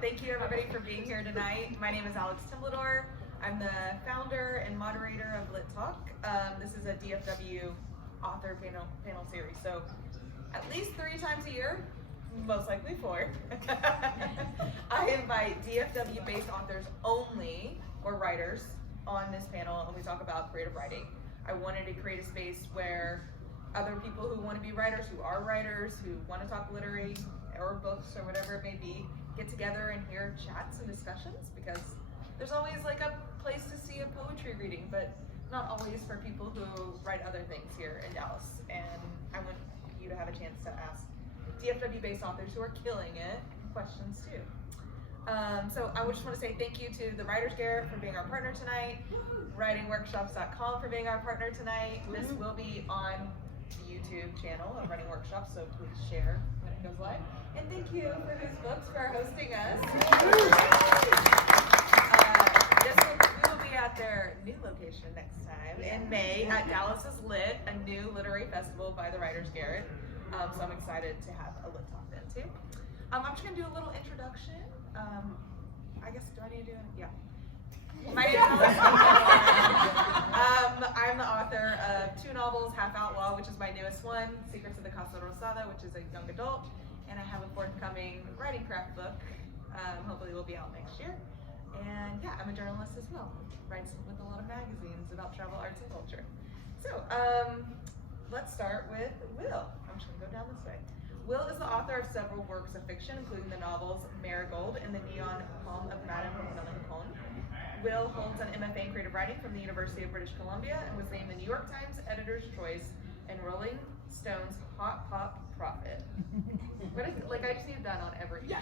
Thank you everybody for being here tonight. My name is Alex Temblador. I'm the founder and moderator of LitTalk. This is a DFW author panel series. So at least 3 times a year, most likely 4, I invite DFW-based authors only, or writers, on this panel, and we talk about creative writing. I wanted to create a space where other people who want to be writers, who are writers, who want to talk literary or books or whatever it may be, get together and hear chats and discussions, because there's always like a place to see a poetry reading, but not always for people who write other things here in Dallas. And I want you to have a chance to ask DFW-based authors who are killing it questions too. So I just want to say thank you to the Writers Garret for being our partner tonight, writingworkshops.com for being our partner tonight. This will be on the YouTube channel of Writing Workshops, so please share when it goes live. And thank you for Whose Books for hosting us. We will be at their new location next time in May at Dallas is Lit, a new literary festival by the Writers Garret. So I'm excited to have a Lit Talk then too. I'm just going to do a little introduction. I guess, do I need to do it? Yeah. My name is Alex Temblador. I'm the author of 2 novels, Half Outlaw, which is my newest one, Secrets of the Casa Rosada, which is a young adult, and I have a forthcoming writing craft book. Hopefully will be out next year. And yeah, I'm a journalist as well. Writes with a lot of magazines about travel, arts, and culture. So let's start with Will. I'm just gonna go down this way. Will is the author of several works of fiction, including the novels Marigold and The Neon Poem of Madame Macmillan. Will holds an MFA in creative writing from the University of British Columbia and was named the New York Times Editor's Choice and Rolling Stone's Hot Pop Prophet. What is it? Like, I just need that on every shirt.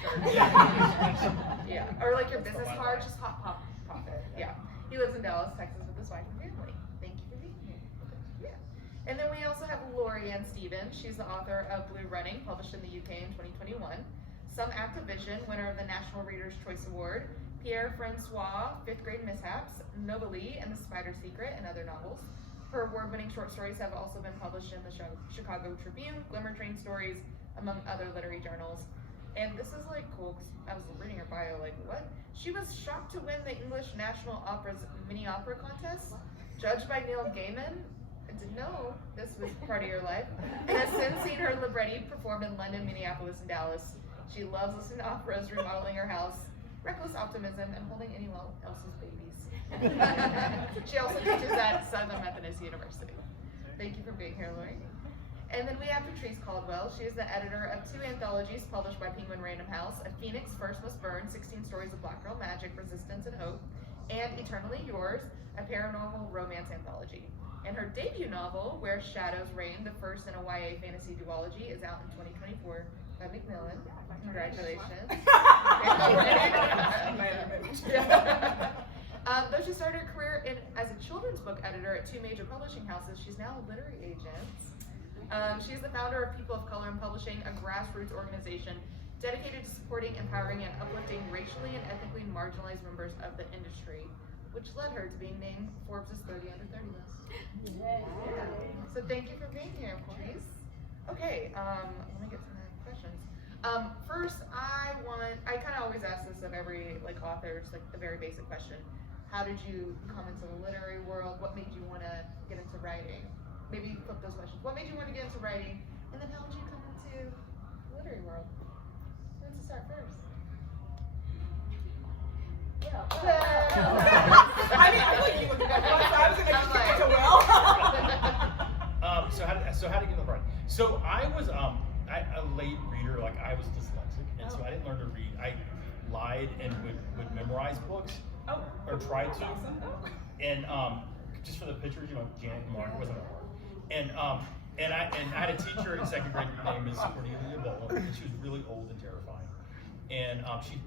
Yeah. Or like your business card, just Hot Pop Prophet. Yeah. He lives in Dallas, Texas with his wife and family. Thank you for being here. Yeah. And then we also have Lori Ann Stevens. She's the author of Blue Running, published in the UK in 2021. Some Act of Vision, winner of the National Reader's Choice Award. Pierre Francois, 5th Grade Mishaps, Novelist and The Spider Secret, and other novels. Her award-winning short stories have also been published in the Chicago Tribune, Glimmer Train Stories, among other literary journals. And this is like cool, because I was reading her bio, like, what? She was shocked to win the English National Opera's mini opera contest, judged by Neil Gaiman. I didn't know this was part of your life. And has since seen her libretti performed in London, Minneapolis, and Dallas. She loves listening to operas, remodeling her house, reckless optimism, and holding anyone else's babies. She also teaches at Southern Methodist University. Thank you for being here, Lori. And then we have Patrice Caldwell. She is the editor of 2 anthologies published by Penguin Random House, A Phoenix First Must Burn, 16 Stories of Black Girl Magic, Resistance, and Hope, and Eternally Yours, a Paranormal Romance anthology. And her debut novel, Where Shadows Reign, the first in a YA fantasy duology, is out in 2024 by Macmillan. Congratulations. Though she started her career as a children's book editor at 2 major publishing houses, she's now a literary agent. She's the founder of People of Color in Publishing, a grassroots organization dedicated to supporting, empowering, and uplifting racially and ethnically marginalized members of the industry, which led her to being named Forbes' 30 Under 30 list. Yeah. So thank you for being here, Patrice. Okay, let me get to my questions. First, I kind of always ask this of every author, just the very basic question. How did you come into the literary world? What made you want to get into writing? Maybe flip those questions. What made you want to get into writing? And then how did you come into the literary world? Who wants to start first? Yeah. I mean, I feel like you would go first. I was going to kick it to Will. So how to get into writing? So I was a late reader. I was dyslexic, and so I didn't learn to read. I lied and would memorize books. Or tried to. Awesome. And just for the pictures, Janet and Mark wasn't a hard. And I had a teacher in 2nd grade named Ms. Cornelia Boland, and she was really old and terrifying. And she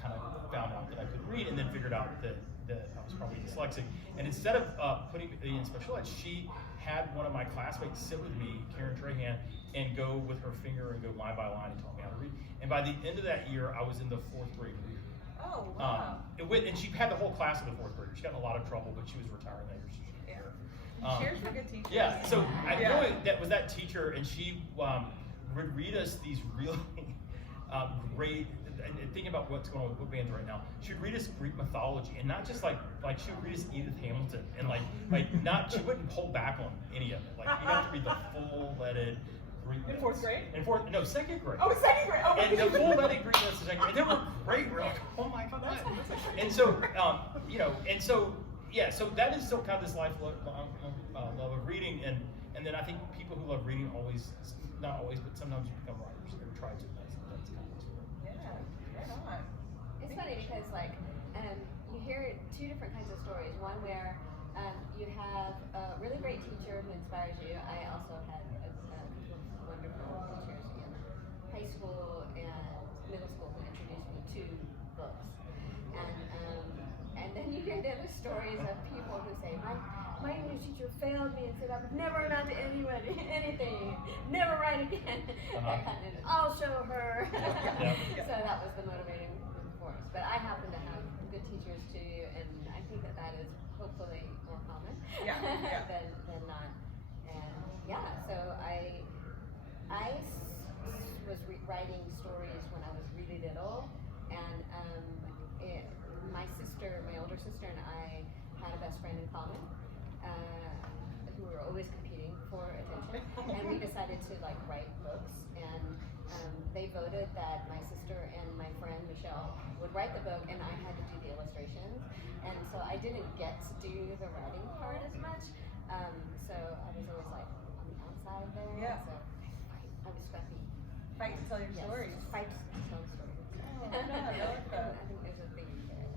kind of found out that I could read, and then figured out that I was probably dyslexic. And instead of putting me in special ed, she had one of my classmates sit with me, Karen Trahan, and go with her finger and go line by line and taught me how to read. And by the end of that year, I was in the 4th grade reading. Oh, wow. And she had the whole class of the 4th graders. She got in a lot of trouble, but she was retiring that year, so she didn't care. Cheers for good teachers. Yeah, so that teacher, and she would read us these really great. And thinking about what's going on with book bands right now, she would read us Greek mythology, and not just like she would read us Edith Hamilton, and like not, she wouldn't pull back on any of it. Like you have to read the full-leaded Greek myths. In fourth grade? No, second grade. Oh, second grade. Oh, and the full-leaded Greek myths in second grade. They were great. We're like, oh my god. And so, so that is still kind of this love of reading, and then I think people who love reading always, not always, but sometimes you become writers or try to. That's kind of what's It's funny because you hear two different kinds of stories. One where you have a really great teacher who inspires you. I also had a couple of wonderful teachers in high school and middle school who introduced me to books. And then you hear the other stories of people who say, my English teacher failed me and said I would never amount to anything, never write again. I'll show her. So that was the motivating force. But I happen to have good teachers too, and I think that is hopefully more common than not. And so I was writing stories when I was really little, and my older sister and I had a best friend in common, who were always competing for attention, and we decided to write books, and they voted that my sister and my friend Michelle would write the book, and I had to do the illustrations, and so I didn't get to do the writing part as much, so I was always on the outside there. Yeah. So I was scrappy. Fight to tell your stories. Fight to tell stories. Oh, I like that. I think there's a thing there.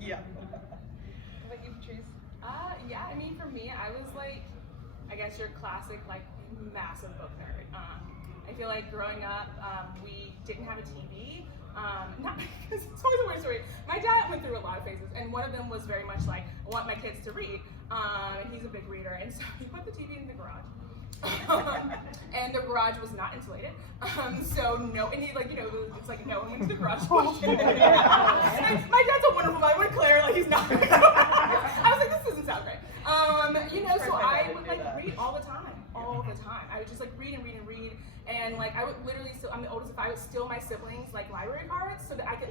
Yeah. What about you, Patrice? I mean, for me, I was I guess your classic, massive book nerd. I feel like growing up, we didn't have a TV. Not because it's always a weird story. My dad went through a lot of phases, and one of them was very much I want my kids to read. And he's a big reader, and so he put the TV in the garage. And the garage was not insulated, so no, and he it's no one went to the garage. And my dad's a wonderful guy. I want to clear, he's not. I was like, this doesn't sound great. So I would read all the time. I would just read and read and read, and I would literally steal. I'm the oldest. If I would steal my siblings library cards so that I could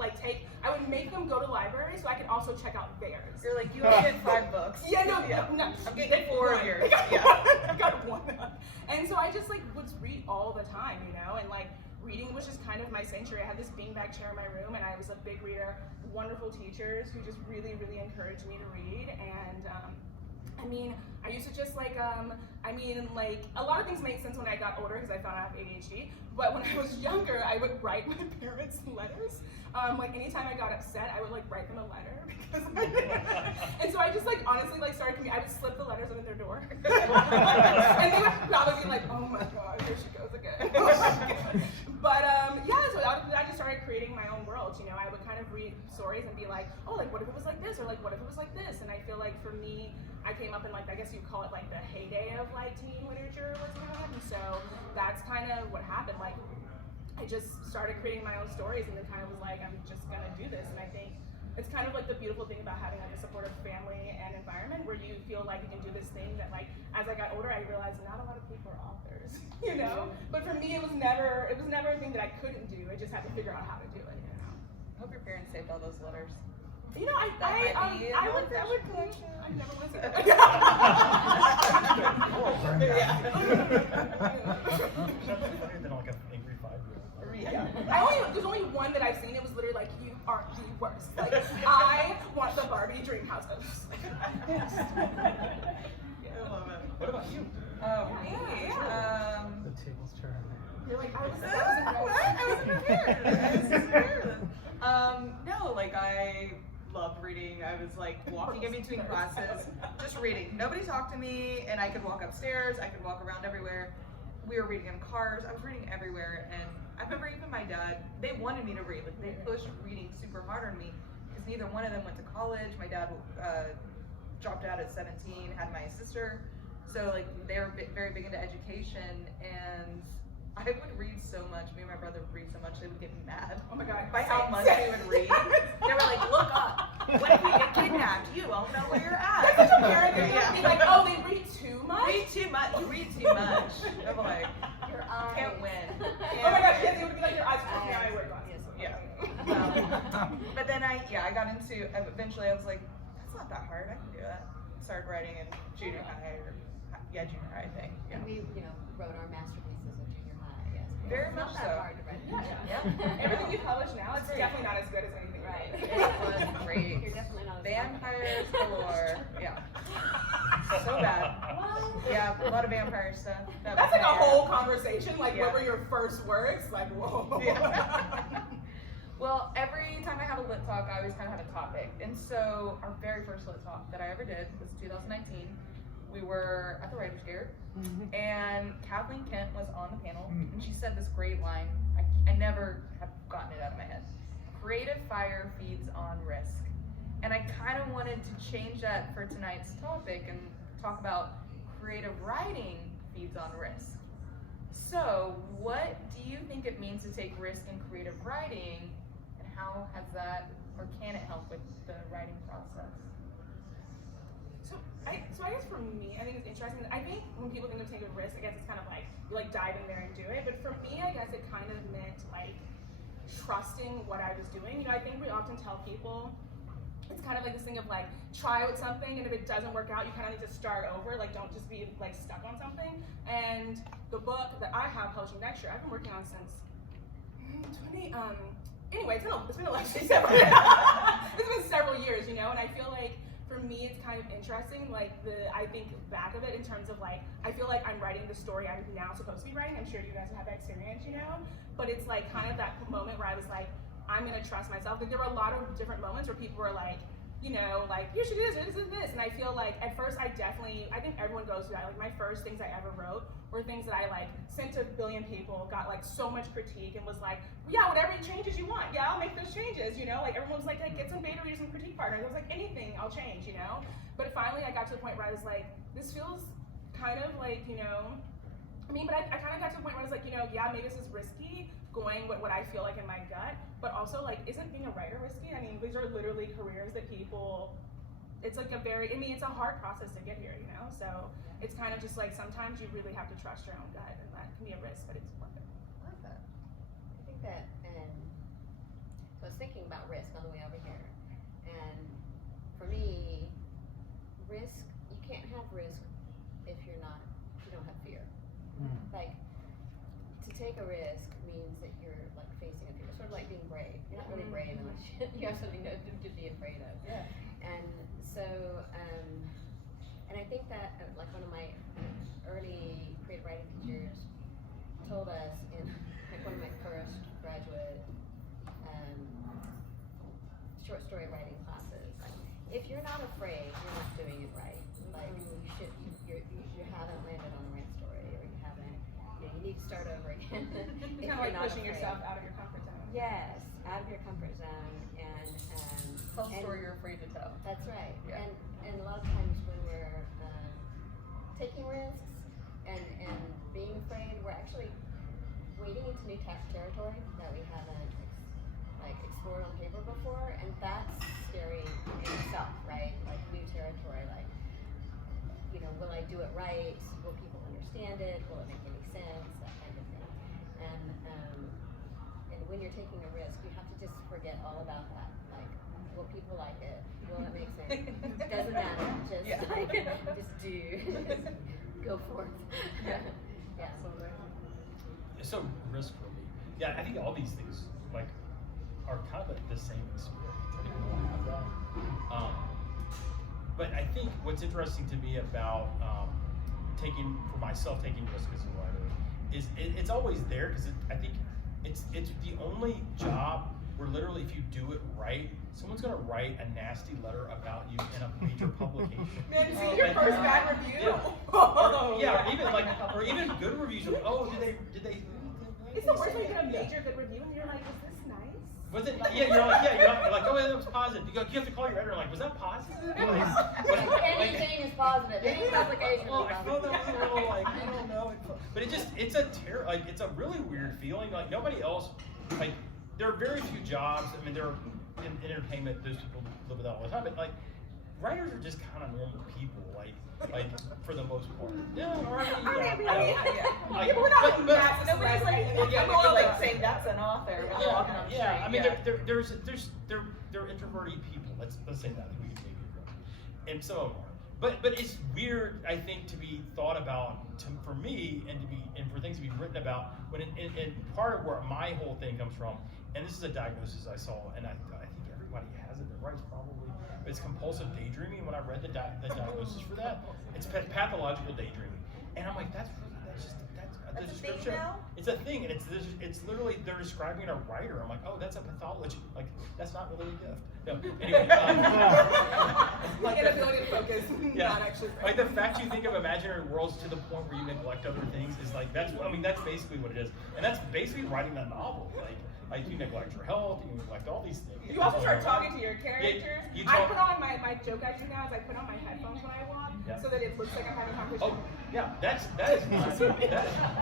I would make them go to libraries so I could also check out theirs. You're you only get 5 books. No, I'm getting 4 of yours. I got one. And so I just would read all the time, and reading was just kind of my sanctuary. I had this beanbag chair in my room, and I was a big reader. Wonderful teachers who just really, really encouraged me to read, and I used to just a lot of things made sense when I got older because I found out I have ADHD. But when I was younger, I would write my parents letters. Anytime I got upset, I would write them a letter because and so I just honestly started I would slip the letters under their door. And they would probably be oh my god, here she goes again. But so I just started creating my own worlds. I would kind of read stories and be oh, what if it was like this, or what if it was like this? And I feel for me, I came up in I guess you'd call it the heyday of teen literature was and so that's kind of what happened. I just started creating my own stories, and then kind of was I'm just gonna do this. And I think it's kind of the beautiful thing about having a supportive family and environment where you feel you can do this thing that as I got older I realized not a lot of people are authors, But for me it was never a thing that I couldn't do. I just had to figure out how to do it, I hope your parents saved all those letters. I would I never listened. Funnier than an angry 5-year-old. There's only one that I've seen. It was literally you are the worst. I want the Barbie dream house. I was I love it. What about you? Me? The tables turn. You're I was prepared. No, I loved reading. I was walking in between classes, just reading. Nobody talked to me, and I could walk upstairs, I could walk around everywhere. We were reading in cars, I was reading everywhere, and I remember even my dad, they wanted me to read. They pushed reading super hard on me, because neither one of them went to college. My dad dropped out at 17, had my sister, so they were very big into education, and I would read so much. Me and my brother would read so much, they would get mad. Oh my god. By how much we would read. They were look up. What if we get kidnapped? You won't know where you're at. That's such a parent. They're be oh, they read too much? Read too much. You read too much. I'm Your eyes. can't win. Oh my god, yeah, they would be your eyes freaking out. I got into, eventually I was like, that's not that hard, I can do it. Started writing in junior high, junior high, I think. Yeah. And we, wrote our masterpieces in junior high, yes. Very It's much not so. that hard to write. Yeah. Everything you publish now, it's definitely not as good as anything. Right. It was great. You're definitely not a Vampires galore. Yeah. So bad. Yeah, a lot of vampire stuff. That's like a whole conversation. Like, Yeah. what were your first words? Like, whoa. Yeah. Well, every time I have a lit talk, I always kind of have a topic. And so our very first lit talk that I ever did was 2019. We were at the Writers Guild, and Kathleen Kent was on the panel, and she said this great line. I never have gotten it out of my head. Creative fire feeds on risk. And I kind of wanted to change that for tonight's topic and talk about creative writing feeds on risk. So what do you think it means to take risk in creative writing, and how has that, or can it help with the writing process? So I guess for me, I think it's interesting. I think when people think of taking a risk, I guess it's kind of like, you like dive in there and do it. But for me, I guess it kind of meant like trusting what I was doing. I think we often tell people, it's kind of like this thing of like, try out something, and if it doesn't work out, you kind of need to start over. Like, don't just be like stuck on something. And the book that I have publishing next year, I've been working on since 20, anyway, it's been like it's been several years, and I feel like for me, it's kind of interesting, like I think back of it in terms of like, I feel like I'm writing the story I'm now supposed to be writing. I'm sure you guys have that experience, but it's like kind of that moment where I was like, I'm gonna trust myself. Like there were a lot of different moments where people were like, like, you should do this, or this, and this. And I feel like at first I think everyone goes through that. Like my first things I ever wrote were things that I like sent to a billion people, got like so much critique, and was like, yeah, whatever changes you want, yeah, I'll make those changes, Like everyone was like, get some beta readers and critique partners. I was like, anything, I'll change, But finally I got to the point where I was like, this feels kind of like, but I kind of got to the point where I was like, yeah, maybe this is risky, going with what I feel like in my gut, but also like, isn't being a writer risky? I mean, these are literally careers that people, it's like it's a hard process to get here, So it's kind of just like, sometimes you really have to trust your own gut, and that can be a risk, but it's worth it. I love that. I think that, so I was thinking about risk on the way over here, and for me, risk, you can't have risk if you don't have fear. Like, to take a risk means that you're like facing a fear, sort of like being brave. You're not really brave unless you have something to be afraid of. Yeah. And so, and I think that like one of my early creative writing teachers told us in like one of my first graduate short story writing classes, like, if you're not afraid, you're not doing it right. Like you haven't landed on the right story, or you haven't. You need to start over again. Kind of like pushing yourself out of your comfort zone. Yes, out of your comfort zone, and Tell a story you're afraid to tell. That's right. Yeah. And a lot of times when we're taking risks and being afraid, we're actually wading into new territory that we haven't explored on paper before, and that's scary in itself, right? Like new territory, like, will I do it right? Will people understand it? Will it make any sense? That kind of thing. And when you're taking a risk, you have to just forget all about that. Like, will people like it? Will it make sense? Doesn't matter. Just just do. Just go forth. Yeah. Absolutely. So risk for me. Yeah, I think all these things are kind of the same experience. I think we all have that. But I think what's interesting to me about taking risk as a writer is it's always there, because I think it's the only job where literally if you do it right, someone's gonna write a nasty letter about you in a major publication. Man, see your first bad review. Yeah. Or even good reviews. Did they? It's the worst when you get a major good review and you're like, is this nice? Was it? You're like, oh, it looks positive. You have to call your editor, like, was that positive? Anything is positive. Any publication is I feel positive. that was a little I don't know. But it's a really weird feeling. Like nobody else, there are very few jobs. I mean, there are in entertainment, those people live with that all the time. But writers are just kind of normal people, like for the most part. Yeah, or We're not massive Nobody's like, celebrities. like saying that's an author. when they're walking on the Yeah, I street. mean, they're introverted people. Let's say that. We can make it. And some of them are. But it's weird, I think, to be thought about for me and for things to be written about when and part of where my whole thing comes from, and this is a diagnosis I saw, and I think everybody has it. They're right, probably. But it's compulsive daydreaming. When I read the diagnosis for that, it's pathological daydreaming, and I'm like, that's the description. It's a thing, and it's literally they're describing a writer. I'm like, oh, that's a pathology. Like that's not really a gift. No, anyway. Inability to focus, Yeah. not actually. Like the fact you think of imaginary worlds to the point where you neglect other things is like that's basically what it is, and that's basically writing a novel. Like you neglect your health, you neglect all these things. You also start talking to your characters. You I talk- put on my joke I do now is I put on my headphones when I walk, so that it looks like I'm having a conversation. Oh, yeah, that is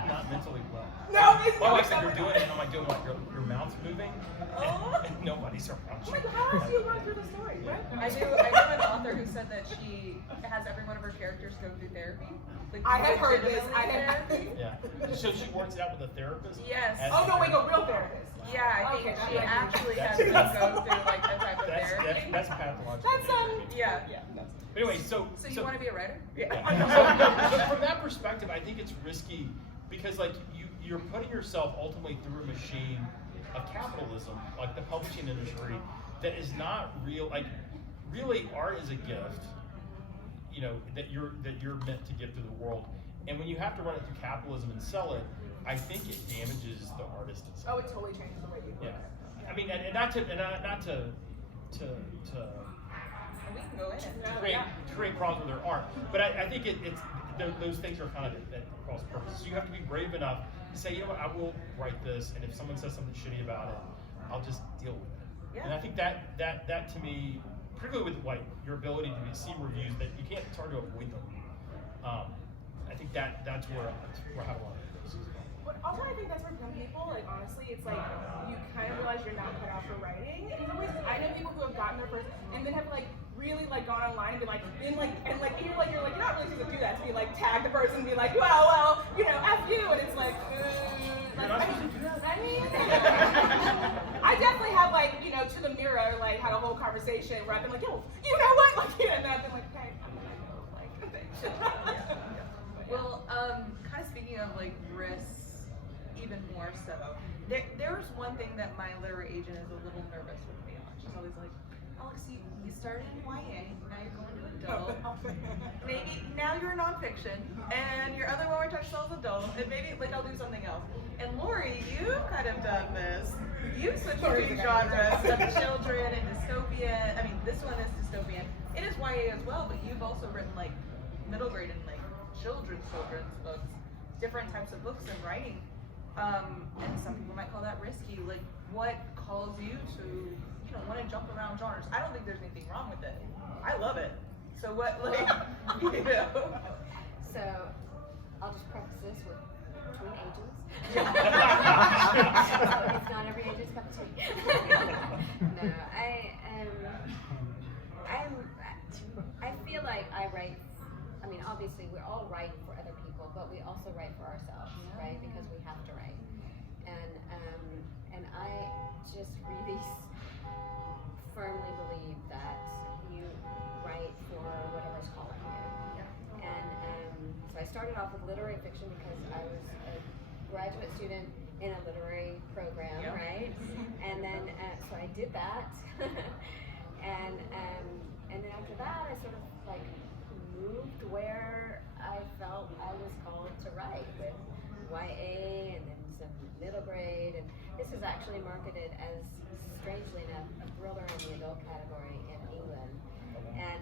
not mentally well. No, it's My not. wife said you're doing it, and I'm like, doing what? Your mouth's moving, and nobody's around Oh you. my God, how else do you run through the story, right? I knew an author who said that she has every one of her characters go through therapy. Like, I have heard this. legitimately therapy. Yeah. So she works it out with a therapist? Yes. As Oh a no, wait, no, therapist? real therapist. Yeah, I think Okay, that she might be- actually has That's- to go through like a type of therapy. That's pathological. That's Yeah. yeah. That's, But anyway, so So you want to be a writer? Yeah. So from that perspective, I think it's risky because like you're putting yourself ultimately through a machine of capitalism, like the publishing industry, that is not real. Like really, art is a gift, you know, that you're meant to give to the world. And when you have to run it through capitalism and sell it, I think it damages the artist itself. oh, it totally changes the way people. Yeah. look at it. I mean, and not to We can go in and create problems with their art. But I think it's those things are kind of at cross purposes. So you have to be brave enough to say, you know what, I will write this, and if someone says something shitty about it, I'll just deal with it. Yeah. And I think that to me, particularly with like your ability to see reviews, that you can't, it's hard to avoid them. I think that's where I have a lot of criticism. But also, I think that's where some people, like honestly, it's like you kind of realize you're not cut out for writing. In some ways, I know people who have gotten their first and then have like really like gone online and been like, you're not really supposed to do that. To be like tag the person and be like, well, you know, F you, and it's like, You're not supposed to do that. I mean, I definitely have like, you know, to the mirror, like had a whole conversation where I've been like, yo, you know what, like, you know, and I've been like, okay, I'm gonna go, like, thanks. Well, kind of speaking of like risks, even more so. There's one thing that my literary agent is a little nervous with me on. She's always like, Alex, you started in YA, now you're going to adult. Maybe now you're nonfiction, and your other one we're touched on is adult, and maybe like I'll do something else. And Lori, you've kind of done this. You've switched between genres of children and dystopian. I mean, this one is dystopian. It is YA as well, but you've also written like middle grade and like children's books, different types of books and writing. And some people might call that risky. Like, what calls you to, you know, want to jump around genres? I don't think there's anything wrong with it. I love it. So what, like, you know? So I'll just preface this with between ages. So it's not every age's cup of tea. No, I feel like I write. I mean, obviously, we're all writing for other people, but we also write for ourselves, right? Because we have to write. And I just really firmly believe that you write for whatever's calling you. And so I started off with literary fiction because I was a graduate student in a literary program, right? And then so I did that, and then after that, I sort of like moved where I felt I was called to write with YA and then some middle grade, and this is actually marketed as, strangely enough, a thriller in the adult category in England. And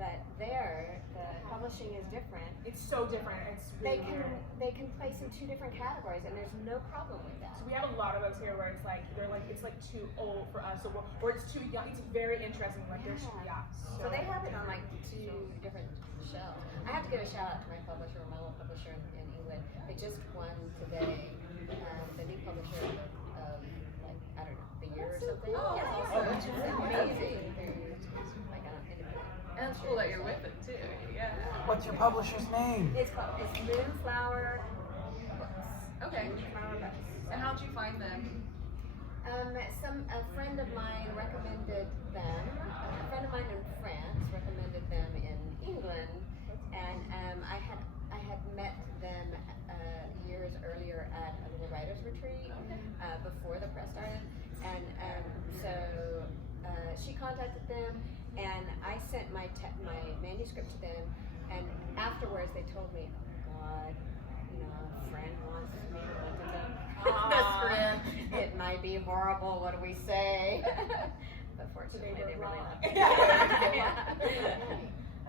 but there, the publishing is different. It's so different. It's really weird. They can place in two different categories, and there's no problem with that. So we have a lot of those here where it's like it's like too old for us, or it's too young. It's very interesting. Like there's So they have it on like two different shelves. I have to give a shout out to my publisher, my little publisher in England. They just won today the new publisher of like I don't know the year or something. Oh, yeah, awesome. it's amazing. They're like independent. And That's cool that you're with it too. Yeah. What's your publisher's name? It's Moonflower Books. Okay. Moonflower Books. And how'd you find them? A friend of mine recommended them. A friend of mine in France recommended them in England, and I had met them years earlier at a little writers retreat before the press started, and so she contacted them, and I sent my manuscript to them, and afterwards they told me, oh God, a friend wants me to look at them. Best friend. It might be horrible. What do we say? But fortunately, they really love it.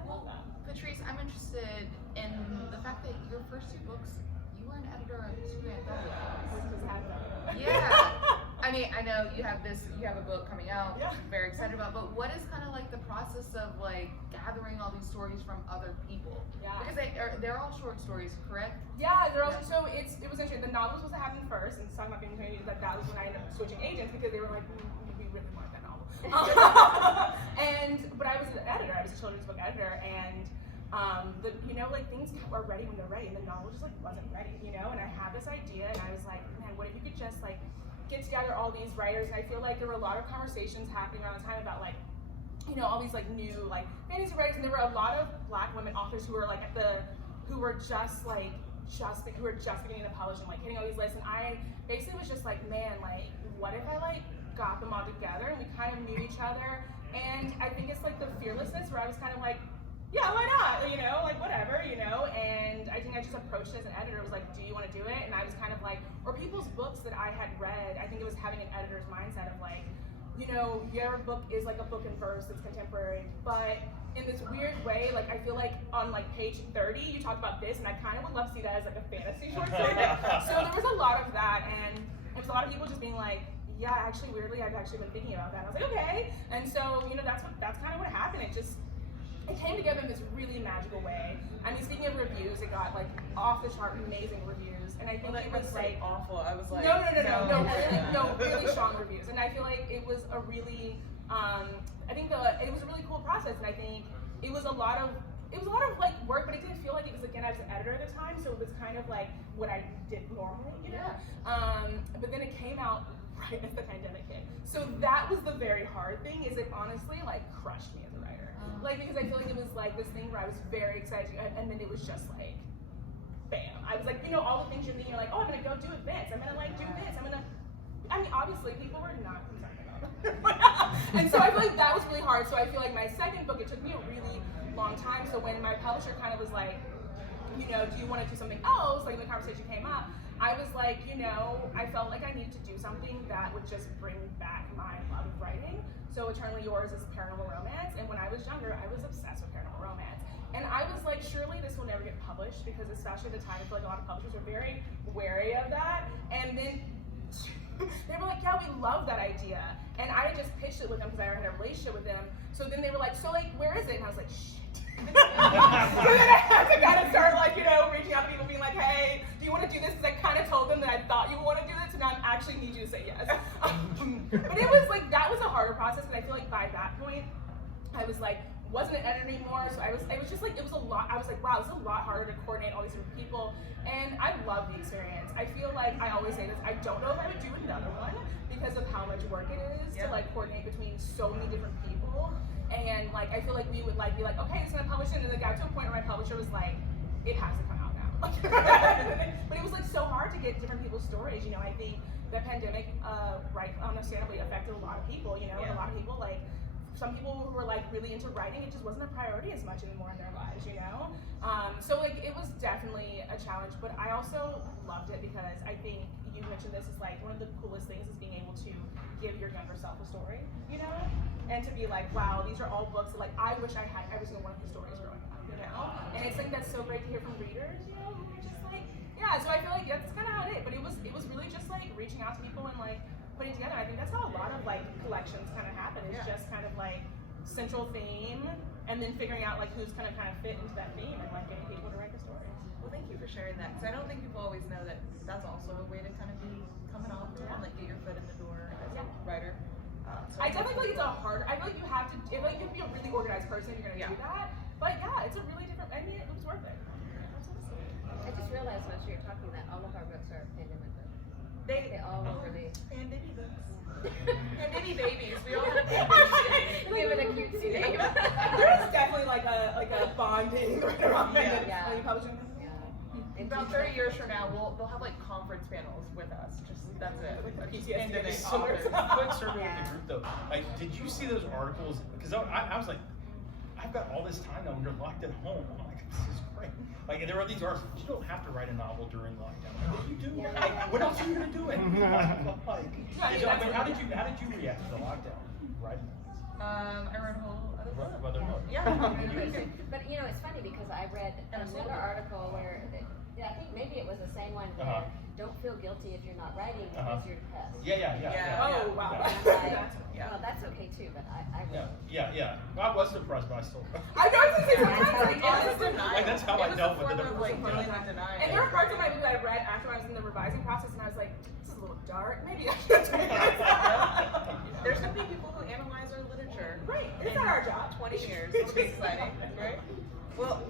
Well, Patrice, I'm interested in the fact that your first 2 books, you were an editor of 2 anthologies. Yeah. I mean, I know you have a book coming out, which I'm very excited about, but what is kind of like the process of like gathering all these stories from other people? Yeah. Because they're all short stories, correct? Yeah, they're also, so it was interesting. The novels was what happened first, and talking about being community, that was when I ended up switching agents because they were like, we really want that novel. But I was an editor, I was a children's book editor, and things are ready when they're ready, and the novel just like wasn't ready, and I had this idea, and I was like, man, what if you could just like get together all these writers, and I feel like there were a lot of conversations happening around the time about like, all these like new like fantasy writers, and there were a lot of Black women authors who were like who were just beginning to publish and like hitting all these lists, and I basically was just like, man, like what if I like got them all together and we kind of knew each other, and I think it's like the fearlessness where I was kind of like, yeah, why not, like whatever, and I think I just approached it as an editor. It was like, do you want to do it? And I was kind of like, or people's books that I had read, I think it was having an editor's mindset of like, your book is like a book in verse that's contemporary, but in this weird way, like I feel like on like page 30, you talk about this, and I kind of would love to see that as like a fantasy short story. So there was a lot of that, and it was a lot of people just being like, yeah, actually, weirdly, I've actually been thinking about that. And I was like, okay, and so that's kind of what happened. It came together in this really magical way. I mean, speaking of reviews, it got like off the chart, amazing reviews, and I think it was like awful. I was like, no, really strong reviews, and I feel like it was a really, it was a really cool process, and I think it was a lot of like work, but it didn't feel like it was, again, I was an editor at the time, so it was kind of like what I did normally, but then it came out right as the pandemic hit, so that was the very hard thing. Is it honestly like crushed me as a writer. Like, because I feel like it was like this thing where I was very excited, and then it was just like, bam. I was like, all the things you're thinking, you're like, oh, I'm gonna go do events, I'm gonna like do this, obviously people were not concerned about it. And so I feel like that was really hard. So I feel like my second book, it took me a really long time. So when my publisher kind of was like, do you want to do something else? Like when the conversation came up, I was like, I felt like I needed to do something that would just bring back my love of writing. So Eternally Yours is Paranormal Romance, and when I was younger, I was obsessed with Paranormal Romance. And I was like, surely this will never get published, because especially at the time, I feel like a lot of publishers are very wary of that. And then they were like, yeah, we love that idea. And I had just pitched it with them because I already had a relationship with them. So then they were like, so like, where is it? And I was like, shit. So then I had to kind of start like, reaching out to people being like, hey, do you want to do this? Because I kind of told them that I thought you would want to do this, and now I actually need you to say yes. But it was like, that was a harder process, and I feel like by that point, I was like, wasn't an editor anymore, so it was just like, it was a lot. I was like, wow, this is a lot harder to coordinate all these different people, and I love the experience. I feel like, I always say this, I don't know if I would do another one because of how much work it is to like coordinate between so many different people, and like, I feel like we would like be like, okay, it's gonna publish it, and then it got to a point where my publisher was like, it has to come out now. But it was like so hard to get different people's stories, I think the pandemic, understandably affected a lot of people, and a lot of people like, some people who were like really into writing, it just wasn't a priority as much anymore in their lives, So like, it was definitely a challenge, but I also loved it because I think you mentioned this is like one of the coolest things is being able to give your younger self a story, and to be like, wow, these are all books that like, I wish I had every single one of these stories growing up, and it's like, that's so great to hear from readers, who are just like, yeah, so I feel like that's kind of how it is, but it was really just like reaching out to people and like, putting together. I think that's how a lot of like collections kind of happen. It's just kind of like central theme, and then figuring out like who's gonna kind of fit into that theme, and like getting people to write the stories. Well, thank you for sharing that, because I don't think people always know that that's also a way to kind of be coming off and like get your foot in the door as a writer. So I definitely feel like it's a hard. I feel like you have to. I feel like you have to be a really organized person if you're gonna do that. But yeah, it's a really different. I mean, it was worth it. I just realized once you were talking that all of our books are pandemic books. They all were released. Pandemic books. Pandemic babies. We all have Give it a cutesy name. There's definitely like a bonding right around it. Yeah. When you publish them. In about 30 years from now, they'll have like conference panels with us. Just that's it. With the Like, PTSD pandemic authors. Quick survey with the group though. Like, did you see those articles? Because I was like, I've got all this time now when you're locked at home. I'm like, this is great. Like, and there are these articles. You don't have to write a novel during lockdown. What do you do? Like, what else are you gonna do? How did you react to the lockdown? Writing. I read a whole other book. Other book. Yeah. But you know, it's funny because I read another article where, I think maybe it was the same one where don't feel guilty if you're not writing because you're depressed. Yeah. Oh wow. And I'm like, well, that's okay too, but I will. Yeah. I was depressed, but I still. I know what to say. Sometimes like honest denial. Like, that's how I dealt with it. it. Like feeling like denial. And there were parts of my book that I read after I was in the revising process, and I was like, this is a little dark. Maybe I should try this. There's gonna be people who analyze our literature. Right. It's not our job. 20 years. It'll be exciting, right? Well,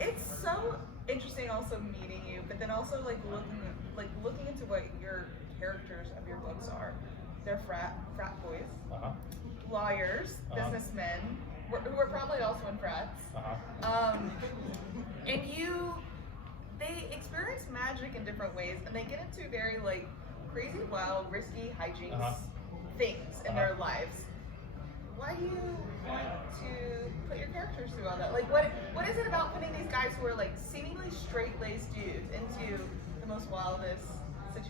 it's so interesting also meeting you, but then also like looking into what your characters of your books are. They're frat boys, lawyers, businessmen, who are probably also in frats. And they experience magic in different ways, and they get into very like crazy, wild, risky hijinks things in their lives. Why do you want to put your characters through all that? Like, what is it about putting these guys who are like seemingly straight-laced dudes into the most wildest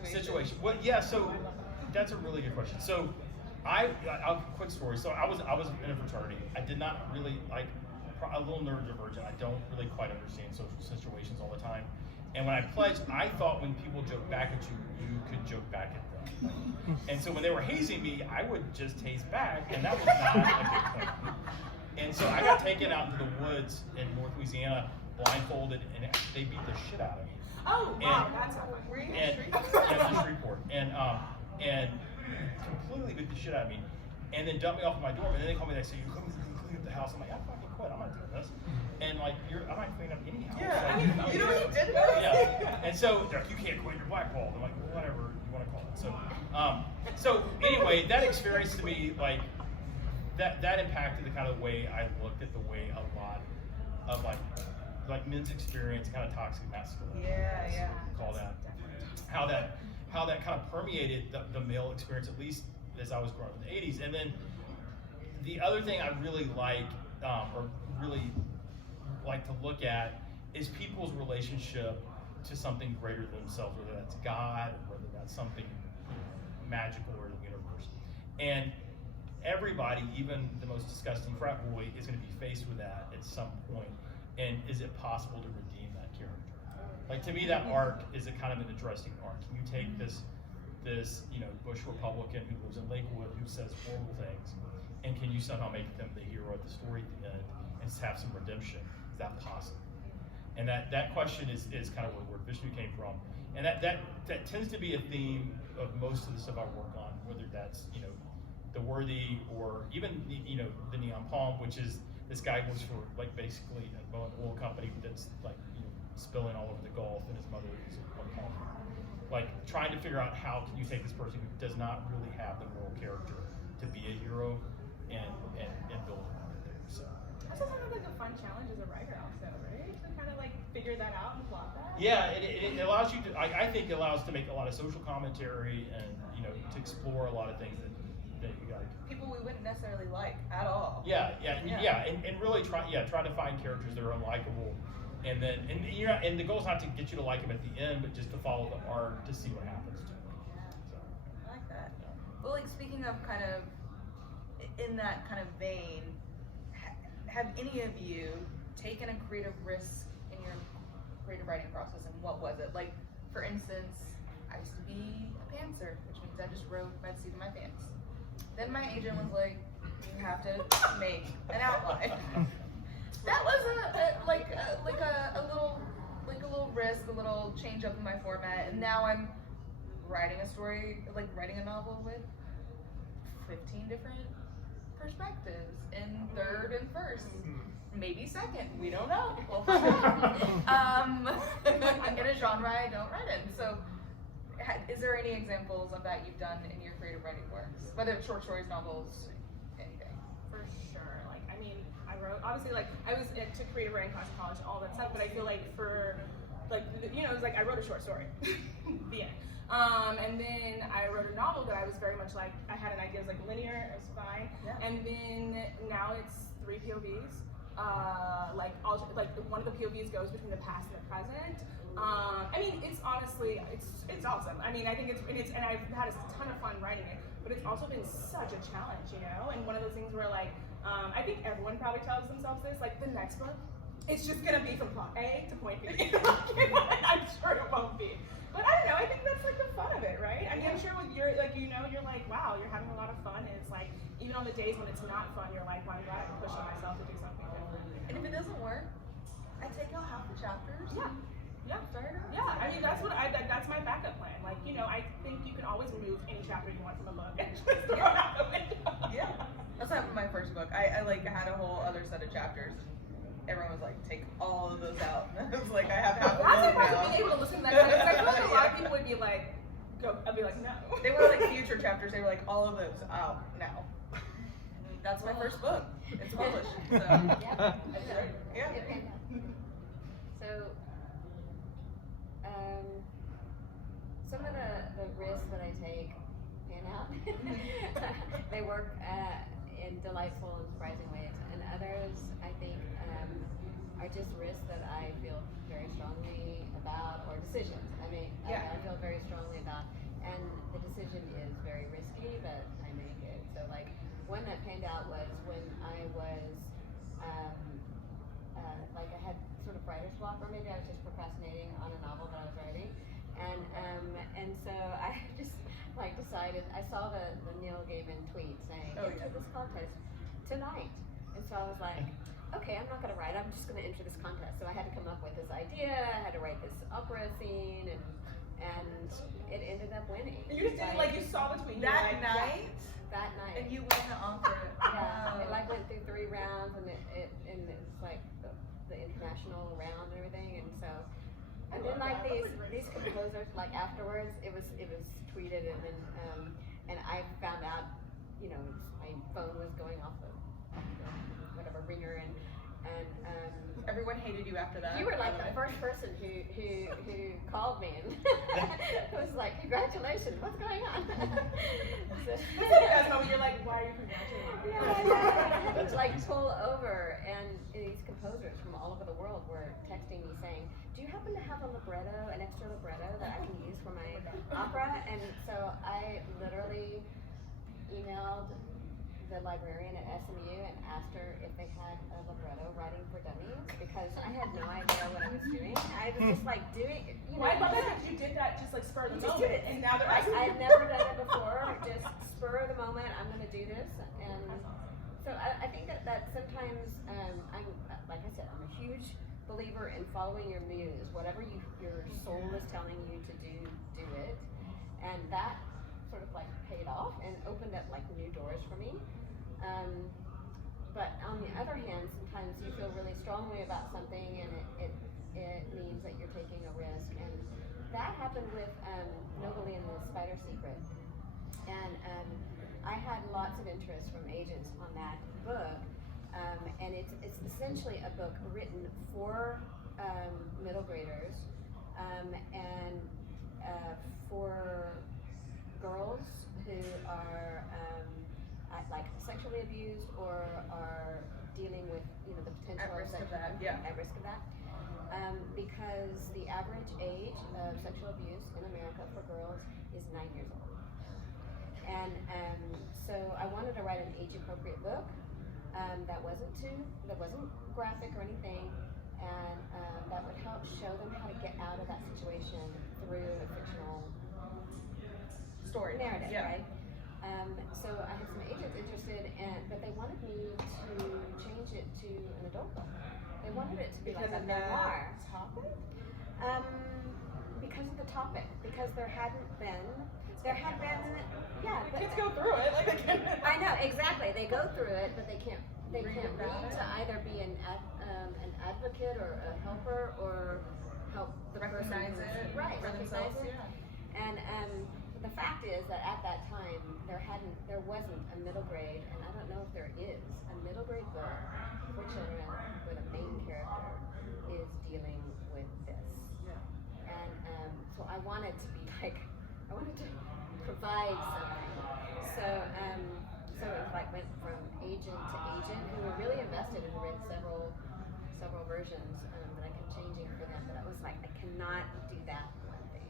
situations? Well, yeah. So that's a really good question. So I'll quick story. So I was in a fraternity. I did not really like a little neurodivergent. I don't really quite understand social situations all the time. And when I pledged, I thought when people joke back at you, you could joke back at them. And so when they were hazing me, I would just haze back, and that was not a good point. And so I got taken out into the woods in North Louisiana, blindfolded, and they beat the shit out of me. Oh, wow, that's not Were you And in yeah, Shreveport, and completely beat the shit out of me, and then dumped me off of my dorm. And then they called me. They said, "You come clean up the house." I'm like, "I fucking quit. I'm not doing this." And like, I'm not cleaning up any house. Yeah, Like, you know what you did? Yeah. And so they're like, "You can't quit. You're blackballed." I'm like, "Well, whatever you want to call it." So anyway, that experience to me, like, that impacted the kind of way I looked at the way a lot of like men's experience, kind of toxic masculinity. Yeah. Call that. How that kind of permeated the male experience, at least as I was growing up in the 80s. And then the other thing I really like, or really like to look at, is people's relationship to something greater than themselves, whether that's God, or whether that's something magical or the universe. And everybody, even the most disgusting frat boy, is going to be faced with that at some point. And is it possible to redeem that character? Like, to me, that arc is a kind of an interesting arc. Can you take this Bush Republican who lives in Lakewood who says horrible things, and can you somehow make them the hero of the story at the end and have some redemption? Is that possible? And that question is kind of where Vishnu came from. And that tends to be a theme of most of the stuff I work on, whether that's, The Worthy, or even, the Neon Palm, which is this guy works for, like, basically an oil company that's, like, spilling all over the Gulf, and his mother is a palm. Like, trying to figure out how can you take this person who does not really have the moral character to be a hero and build around it there. So. That sounds like a fun challenge as a writer, also, right? To kind of like figure that out and plot that. Yeah, it allows you to. I think it allows to make a lot of social commentary and to explore a lot of things that you got. People we wouldn't necessarily like at all. Yeah, and really try to find characters that are unlikable, and the goal is not to get you to like them at the end, but just to follow the arc to see what happens to them. So. I like that. Well, like, speaking of kind of in that kind of vein, have any of you taken a creative risk in your creative writing process, and what was it? Like, for instance, I used to be a pantser, which means I just wrote by the seat of my pants. Then my agent was like, "You have to make an outline." That was a little risk, a little change up in my format, and now I'm writing a story, like writing a novel with 15 different perspectives in third and first. Maybe second, we don't know. We'll find out. In a genre I don't write in. So, is there any examples of that you've done in your creative writing works? Whether it's short stories, novels, anything. For sure. Like, I mean, I wrote, obviously, like, I was into creative writing class in college, all that stuff, but I feel like for, like, you know, it was like I wrote a short story. The end. And then I wrote a novel that I was very much like, I had an idea, it was like linear, it was fine. Yeah. And then now it's 3 POVs. Like one of the POVs goes between the past and the present. I mean, it's honestly, it's awesome. I mean, I think and I've had a ton of fun writing it, but it's also been such a challenge, you know? And one of those things where like, I think everyone probably tells themselves this, like the next book, it's just gonna be from point A to point B. I'm sure it won't be. But I don't know, I think that's like the fun of it, right? I mean, I'm sure with you're like, you know, you're like, wow, you're having a lot of fun, and it's like, even on the days when it's not fun, you're like, well, I'm glad I'm pushing myself to do something different. And if it doesn't work, I take out half the chapters. Yeah. Yeah. I mean, that's that's my backup plan. Like, you know, I think you can always remove any chapter you want from a book and just throw it out the window. Yeah. That's happened with my first book. I like had a whole other set of chapters. Everyone was like, take all of those out. And I was like, I have half of I'm them surprised now. being able to listen to that kind of stuff. I feel like a lot of people would be like, go. I'd be like, no. They were like future chapters. They were like, all of those out now. That's my first book. It's published. So. Yeah. Yeah. So, some of the risks that I take pan out. They work in delightful and surprising ways, and others I think are just risks that I feel very strongly about, or decisions. I feel very strongly about, and the decision is very risky, but I make it. So like one that panned out was when I was like I had sort of writer's block, or maybe I was just procrastinating on a novel that I was writing, and so I just like decided. I saw the Neil Gaiman tweet saying enter this contest tonight, and so I was like, okay, I'm not gonna write. I'm just gonna enter this contest. So I had to come up with this idea. I had to write this opera scene, and it ended up winning. You just did like you saw the tweet That night. Yeah, that night. And you won the offer. Yeah, it like went through 3 rounds, and it's like the international round and everything, and so. And then like these composers, like afterwards, it was tweeted, and then and I found out, you know, my phone was going off the whatever ringer, and everyone hated you after that. you were like the first person who called me and was like, congratulations, what's going on? So, That's when you're like, why are you congratulating me? yeah, I had to like pull over, and these composers from all over the world were texting me saying, do you happen to have an extra libretto that I can use for my opera? And so I literally emailed the librarian at SMU and asked her if they had a libretto writing for dummies, because I had no idea what I was doing. I was just like doing, you know. Well, I love that you did that just like spur of the Just moment, did it. and now they're I had never done it before. Just spur of the moment. I'm going to do this, and so I think that sometimes I'm like I said, I'm a huge believer in following your muse. Whatever your soul is telling you to do it, and that sort of like paid off and opened up like new doors for me. But on the other hand, sometimes you feel really strongly about something, and it means that you're taking a risk, and that happened with Novelist and the Spider Secret. And I had lots of interest from agents on that book, and it's essentially a book written for middle graders, and for girls who are like sexually abused or are dealing with, you know, the potential At risk of sexual that, yeah. at risk of that. Because the average age of sexual abuse in America for girls is 9 years old. And so I wanted to write an age-appropriate book that wasn't graphic or anything, and that would help show them how to get out of that situation through a fictional Story. narrative, Yeah. right? So I had some agents interested, but they wanted me to change it to an adult book. They wanted it to be Because like a of the memoir. topic? Because of the topic, because there hadn't been there had been, yeah. The kids go through it, like they can. I know, exactly. They go through it, but they can't read to either be an advocate or a helper or help the Recognize person it right, for recognize themselves, it. yeah. And the fact is that at that time there wasn't a middle grade, and I don't know if there is a middle grade book for children where the main character is dealing with this. Yeah. And so I wanted to provide something. So so it was like went from agent to agent who were really invested and read several versions that I kept changing for them. But I was like, I cannot do that one thing.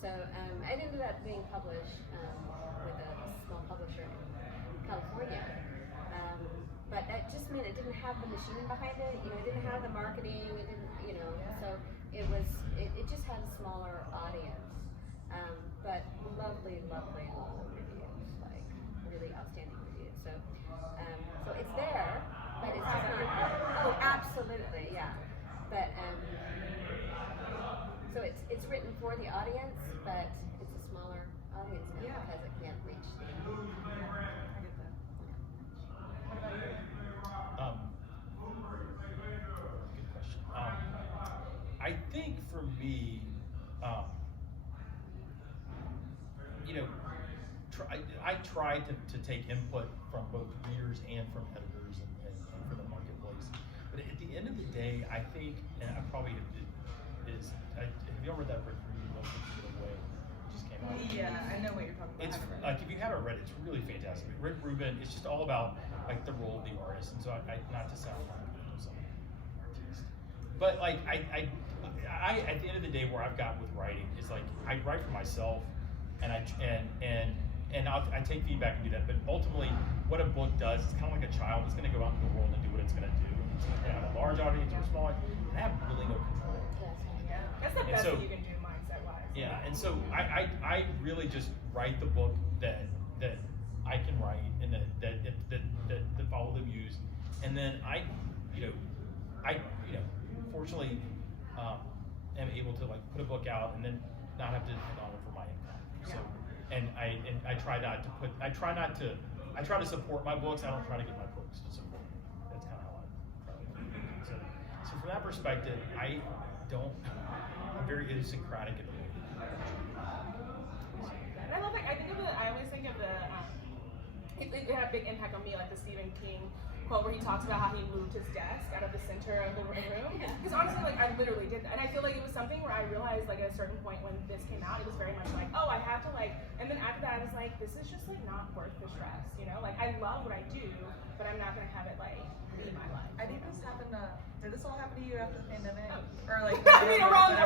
So it ended up being published with a small publisher in California. But that just meant it didn't have the machine behind it. You know, it didn't have the marketing. It didn't, you know. So it just had a smaller audience. But lovely reviews, like really outstanding reviews. So it's there, but it's just not. Oh, absolutely, yeah. But so it's written for the audience, but it's a smaller audience now because it can't reach the. I get that. What about you? Good question. I think for me, I try to take input from both readers and from editors and from the marketplace. But at the end of the day, I think, and I probably have you ever read that Rick Rubin book, The Way? It just came out. Yeah, I know what you're talking about. It's I haven't read it. like, if you haven't read it, it's really fantastic. Rick Rubin, it's just all about like the role of the artist, and so I not to sound like some artist, but like I at the end of the day, where I've got with writing is like I write for myself, and I take feedback and do that. But ultimately, what a book does, it's kind of like a child. It's going to go out into the world and do what it's going to do. It's going to have a large audience or a small audience, and I have really no control. Yeah. That's the best thing you can do mindset-wise. Yeah, and so I really just write the book that I can write and that follow the muse, and then I fortunately am able to like put a book out and then not have to depend on it for my income. So and I try to support my books. I don't try to get my books to support me. That's kind of how I try to do it. So from that perspective, I'm very idiosyncratic in the way. And I love it. I always think of it had a big impact on me, like the Stephen King quote where he talks about how he moved his desk out of the center of the room. Because honestly, like I literally did that. And I feel like it was something where I realized like at a certain point when this came out, it was very much like, oh, I have to like, and then after that I was like, this is just like not worth the stress, you know? Like I love what I do, but I'm not gonna have it like be my life. I think this happened did this all happen to you after the pandemic? Or like I mean around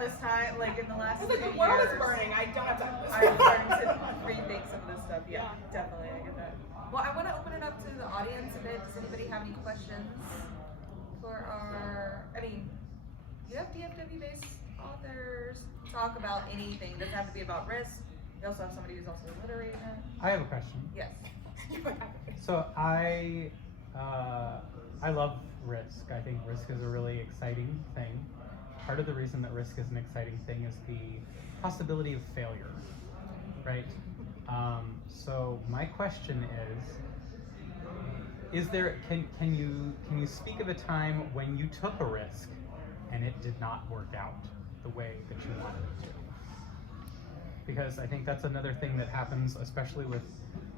this time, like in the last it's like few the world years, is burning. I don't have time for this. I'm starting to rethink some of this stuff. Yeah, definitely, I get that. Well, I want to open it up to the audience a bit. Does anybody have any questions for our? I mean, you have DFW-based authors talk about anything. It doesn't have to be about risk. You also have somebody who's also a literary agent. I have a question. Yes. So I love risk. I think risk is a really exciting thing. Part of the reason that risk is an exciting thing is the possibility of failure, right? So my question is there, can you speak of a time when you took a risk and it did not work out the way that you wanted it to? Because I think that's another thing that happens, especially with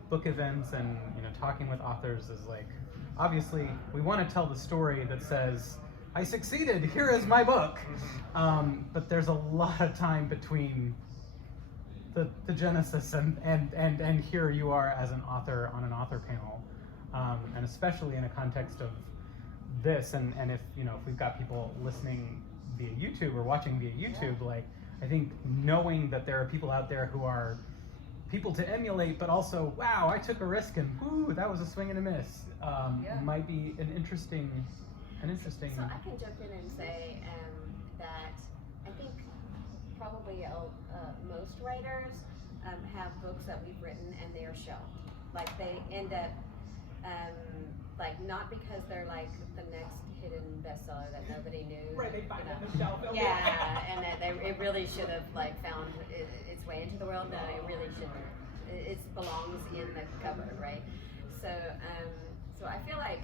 book events and talking with authors, is like, obviously we want to tell the story that says, I succeeded, here is my book. But there's a lot of time between the genesis and here you are as an author on an author panel, and especially in a context of this, and if we've got people listening via YouTube or watching via YouTube, like I think knowing that there are people out there who are people to emulate, but also, wow, I took a risk and whoo, that was a swing and a miss, might be an interesting. So I can jump in and say that I think probably most writers have books that we've written and they are shelved. Like they end up like not because they're like the next hidden bestseller that nobody knew. Right, they find you it on know. the shelf. Yeah, and that it really should have like found its way into the world. No, it really shouldn't. It belongs in the cupboard, right? So, so I feel like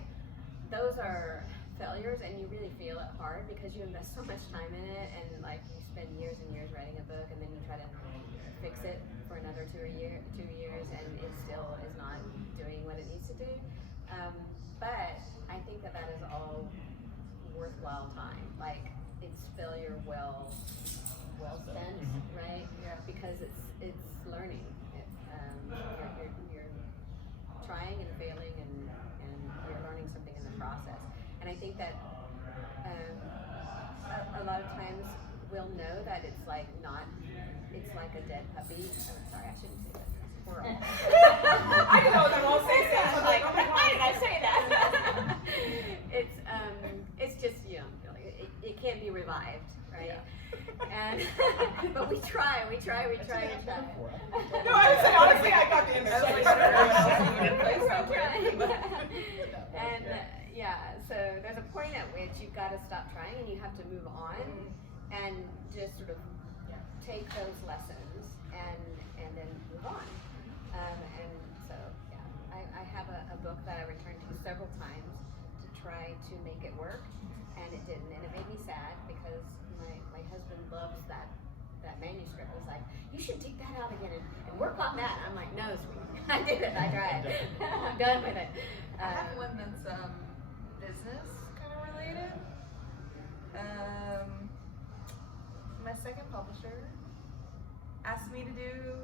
those are failures, and you really feel it hard because you invest so much time in it, and like you spend years and years writing a book, and then you try to fix it for another 2 years, and it still is not doing what it needs to do. But I think that is all worthwhile time. Like it's failure well spent, right? Yeah. Because it's learning. You're trying and failing, and you're learning something in the process. And I think that a lot of times we'll know that it's like a dead puppy. Oh, sorry, I shouldn't say that. Squirrel. I know that won't say that. I'm like, why did I say that? It's just, you know, it can't be revived, right? Yeah. And but we try. No, I would say honestly, I got the image. And yeah, so there's a point at which you've got to stop trying and you have to move on and just sort of take those lessons and then move on. And so yeah, I have a book that I returned to several times to try to make it work, and it didn't, and it made me sad because my husband loves that manuscript. It was like, you should take that out again and work on that. I'm like, no, sweetie, I did it. I tried. I'm done with it. I have one that's business kind of related. My second publisher asked me to do.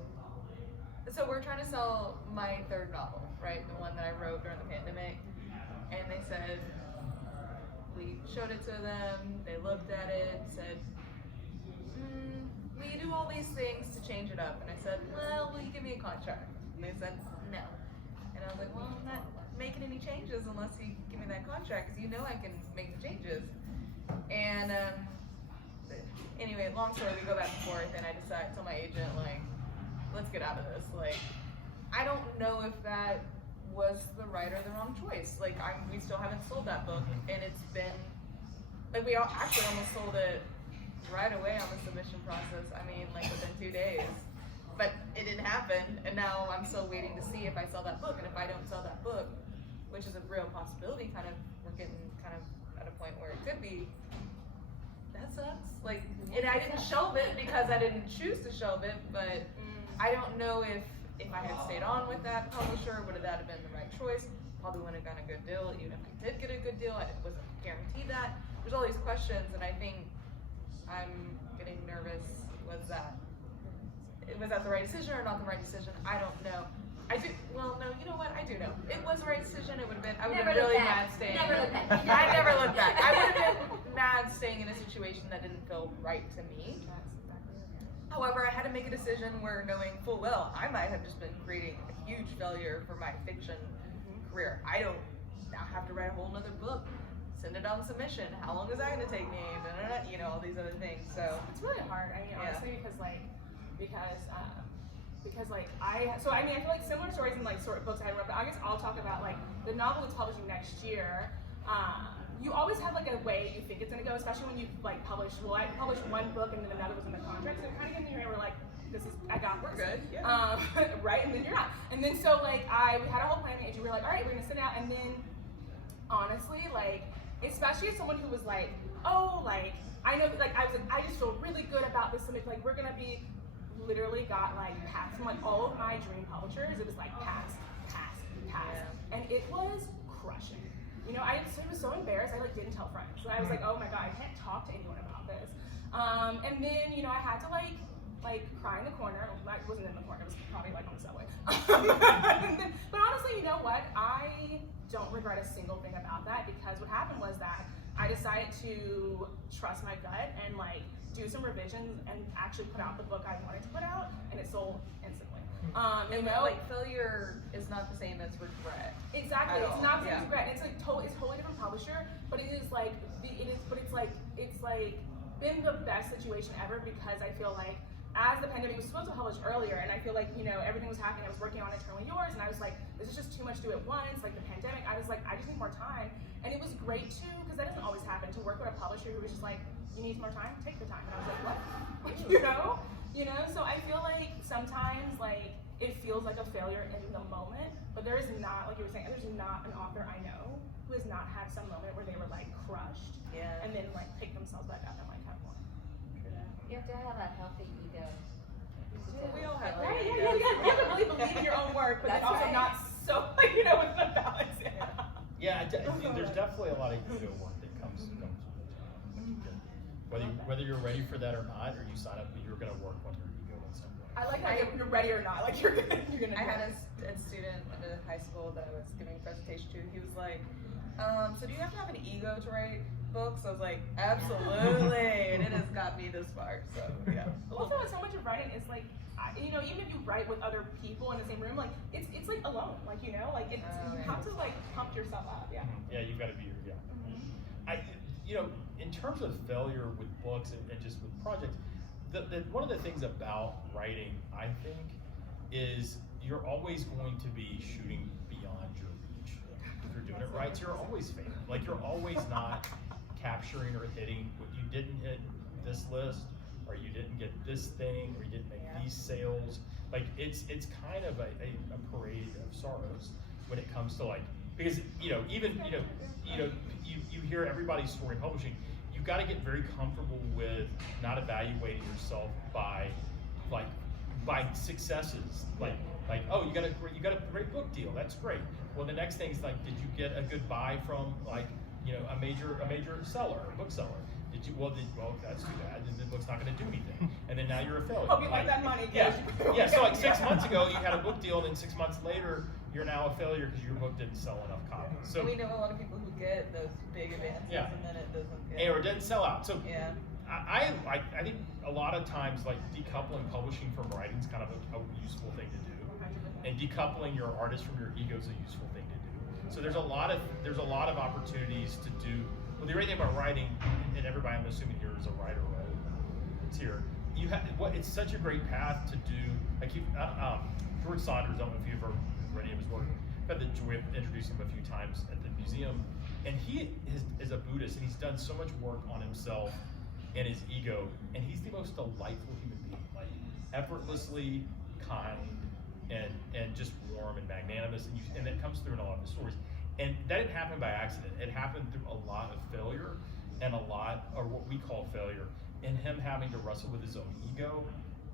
So we're trying to sell my third novel, right? The one that I wrote during the pandemic, and they said. We showed it to them, they looked at it, said, will you do all these things to change it up? And I said, well, will you give me a contract? And they said, no. And I was like, well, I'm not making any changes unless you give me that contract, because you know I can make the changes. And anyway, long story, we go back and forth, and I decide, tell my agent, like, let's get out of this. Like, I don't know if that was the right or the wrong choice. Like we still haven't sold that book, and it's been like we actually almost sold it right away on the submission process. I mean, like within 2 days, but it didn't happen, and now I'm still waiting to see if I sell that book. And if I don't sell that book, which is a real possibility, we're getting kind of at a point where it could be. That sucks. Like, and I didn't shelve it because I didn't choose to shelve it, but I don't know if I had stayed on with that publisher, would that have been the right choice? Probably wouldn't have gotten a good deal. Even if I did get a good deal, I wasn't guaranteed that. There's all these questions, and I think I'm getting nervous. Was that the right decision or not the right decision? I don't know. I do. Well, no. You know what? I do know. It was the right decision. It would have been. I would have been really mad staying. Never look back. I never look back. I would have been mad staying in a situation that didn't feel right to me. However, I had to make a decision where knowing full well I might have just been creating a huge failure for my fiction career. I don't now have to write a whole nother book, send it on submission. How long is that going to take me? You know, all these other things. So it's really hard. I mean, honestly, because I feel like similar stories in like sort of books I read, but I guess I'll talk about like the novel that's publishing next year. You always have like a way you think it's gonna go, especially when you like publish. Well, I published one book and then another was in the contract, so it kind of gets me where we're like, I got worse. Good. Yeah. Right, and then you're not. And then so like we had a whole planning agent. We were like, all right, we're gonna sit down, and then honestly, like especially as someone who was like, oh, like I know, like I was like, I just feel really good about this. So like we're gonna be literally got like passed from like all of my dream publishers. It was like pass, Yeah. and it was crushing. You know, I was so embarrassed, I like didn't tell friends. So I was like, oh my god, I can't talk to anyone about this. And then, you know, I had to like cry in the corner. I wasn't in the corner, it was probably like on the subway. But honestly, you know what? I don't regret a single thing about that, because what happened was that I decided to trust my gut and like do some revisions and actually put out the book I wanted to put out, and it sold instantly. You know, like failure is not the same as regret. Exactly, it's not the same as Yeah. regret. It's like it's totally different publisher, but it's been the best situation ever, because I feel like as the pandemic was supposed to publish earlier, and I feel like, you know, everything was happening. I was working on Eternally Yours, and I was like, this is just too much to do at once. Like the pandemic, I was like, I just need more time. And it was great too, because that doesn't always happen, to work with a publisher who was just like, you need more time, take the time. And I was like, what? You know. So I feel like sometimes like it feels like a failure in the moment, but there is not, like you were saying, there's not an author I know who has not had some moment where they were like crushed, and then like pick themselves back up and like have more. You have to have a healthy ego. We all have Right, ego. yeah. You have to really believe in your own work, but then That's also right. not so, like, you know, with the balance. Yeah, there's definitely a lot of ego work that comes with it. Whether you're ready for that or not, or you sign up, you're going to work on your ego in some way. I like how you're ready or not, like you're gonna I do had it. a student in high school that I was giving a presentation to. He was like, so do you have to have an ego to write books? I was like, absolutely, and it has got me this far. So yeah. Also, so much of writing is like, you know, even if you write with other people in the same room, like it's like alone, like, you know, like it's you have to like pump yourself up. Yeah. Yeah, you've got to be you know, in terms of failure with books and just with projects, one of the things about writing, I think, is you're always going to be shooting beyond your reach if you're doing it right. So you're always failing. Like you're always not capturing or hitting what you didn't hit this list, or you didn't get this thing, or you didn't make these sales. Like it's kind of a parade of sorrows when it comes to like, because you hear everybody's story in publishing. You've got to get very comfortable with not evaluating yourself by successes. Like oh, you got a great book deal. That's great. Well, the next thing is like, did you get a good buy from like, you know, a major seller, a bookseller? Did you? Well, that's too bad. The book's not going to do anything. And then now you're a failure. Hope you like that money. Yeah. So like 6 months ago, you had a book deal, and then 6 months later, you're now a failure because your book didn't sell enough copies. So we know a lot of people who get those big advances, and then it doesn't. or it didn't sell out. So yeah. I think a lot of times like decoupling publishing from writing is kind of a useful thing to do, and decoupling your artist from your ego is a useful thing to do. So there's a lot of opportunities to do. Well, the great thing about writing, and everybody I'm assuming here is a writer, right? It's here. You have it's such a great path to do. Like George Saunders, I don't know if you've ever read any of his work. I've had the joy of introducing him a few times at the museum, and he is a Buddhist, and he's done so much work on himself and his ego, and he's the most delightful human being, like effortlessly kind and just warm and magnanimous, and that comes through in a lot of the stories. And that didn't happen by accident. It happened through a lot of failure and a lot, or what we call failure, and him having to wrestle with his own ego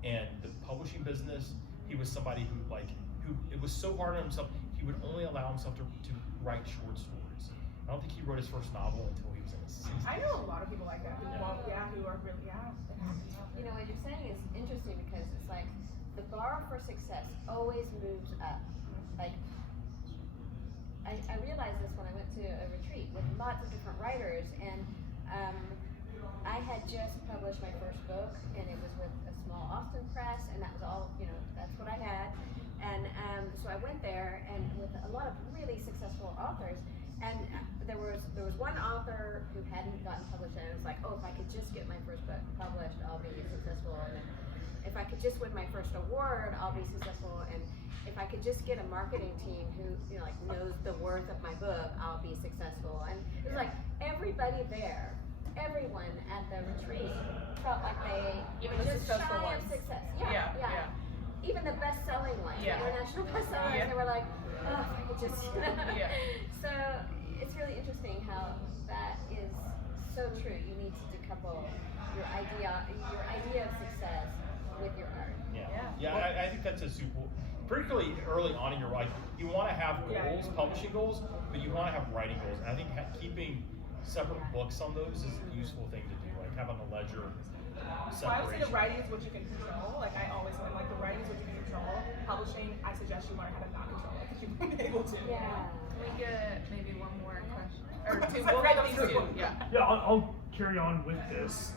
and the publishing business. He was somebody who it was so hard on himself, he would only allow himself to write short stories. I don't think he wrote his first novel until he was in his 60s. I know a lot of people like that who are really, You know, what you're saying is interesting because it's like the bar for success always moves up. Like, I realized this when I went to a retreat with lots of different writers, and I had just published my first book, and it was with a small Austin press, and that was all, you know, that's what I had. And so I went there, and with a lot of really successful authors, and there was one author who hadn't gotten published, and I was like, oh, if I could just get my first book published, I'll be successful. And if I could just win my first award, I'll be successful. And if I could just get a marketing team who, you know, like knows the worth of my book, I'll be successful. And it was like everybody there, everyone at the retreat felt like they Even were the just successful shy of ones. success. Yeah. Even the best-selling ones, Yeah. the international bestsellers, Yeah. they were like, oh, if I could just. Yeah. So it's really interesting how that is so true. You need to decouple your idea of success with your art. I think that's a super, particularly early on in your life, you want to have goals, publishing goals, but you want to have writing goals. And I think keeping separate books on those is a useful thing to do, like having a ledger So I would say the separation. writing is what you can control. Like I always say, like the writing is what you can control. Publishing, I suggest you learn how to not control it because you won't be able to. Yeah. Can we get maybe one more question? Or two, Like, we'll right, get these those two. two. Yeah. Yeah, I'll carry on with this.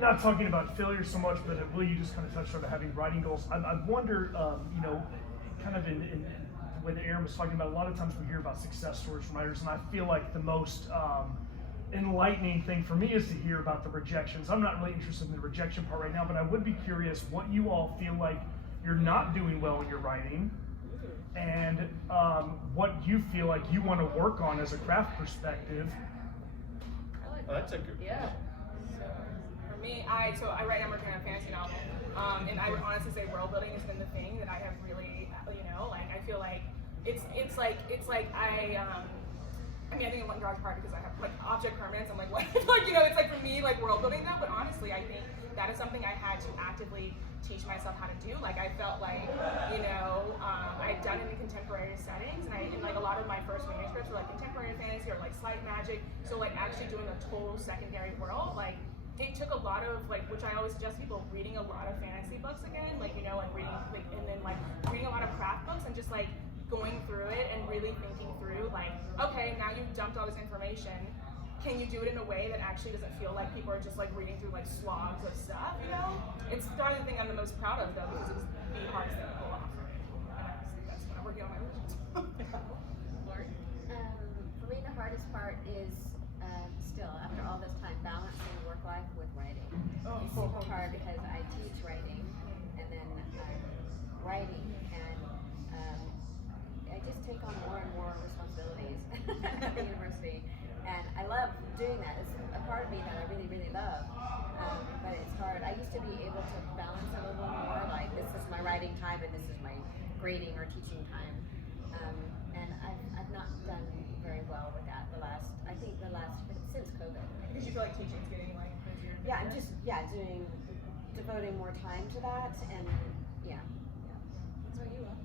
Not talking about failure so much, but Will, you just kind of touched on having writing goals. I wonder, you know, kind of in the way that Aaron was talking about, a lot of times we hear about success stories from writers, and I feel like the most enlightening thing for me is to hear about the rejections. I'm not really interested in the rejection part right now, but I would be curious what you all feel like you're not doing well in your writing, and what you feel like you want to work on as a craft perspective. Oh, that's a good Yeah. So for me, I right now I'm working on a fantasy novel, and I would honestly say world building has been the thing that I have really, like I feel like it's like I mean, I think in large part because I have like object permanence. I'm like, what? Like, it's like for me, like world building that. But honestly, I think that is something I had to actively teach myself how to do. Like, I felt like, I'd done it in contemporary settings, and like a lot of my first manuscripts were like contemporary fantasy or like slight magic. So like actually doing a total secondary world, like it took a lot of like, which I always suggest people reading a lot of fantasy books again, like and reading like, and then like reading a lot of craft books and just like going through it and really thinking through like, okay, now you've dumped all this information, can you do it in a way that actually doesn't feel like people are just like reading through like slogs of stuff, It's probably the thing I'm the most proud of though, because it was the hardest thing to pull off. And that's when I'm working on my revisions. For me, the hardest part is still, after all this time, balancing work life with writing. It's super hard because I teach writing and then writing, and I just take on more and more responsibilities at the university. And I love doing that. It's a part of me that I really, really love. But it's hard. I used to be able to balance a little more, like this is my writing time and this is my grading or teaching time. And I've not done very well with that since COVID. Because you feel like teaching's getting like busier. Yeah, I'm just devoting more time to that, and yeah. That's what you love.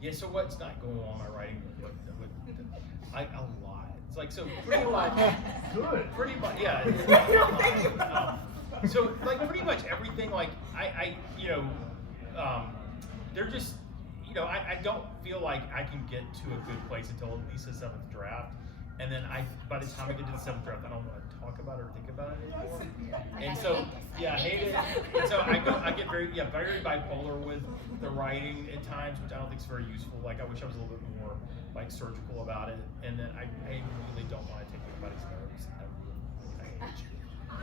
Yeah, so what's not going on in my writing with a lot. It's like, so pretty much, Good. pretty much, yeah. So like pretty much everything, like they're just, I don't feel like I can get to a good place until at least the 7th draft. And then by the time I get to the 7th draft, I don't want to talk about it or think about it anymore. And so, I hate it. And so I get very bipolar with the writing at times, which I don't think is very useful. Like, I wish I was a little bit more like surgical about it. And then I really don't want to take anybody's notes.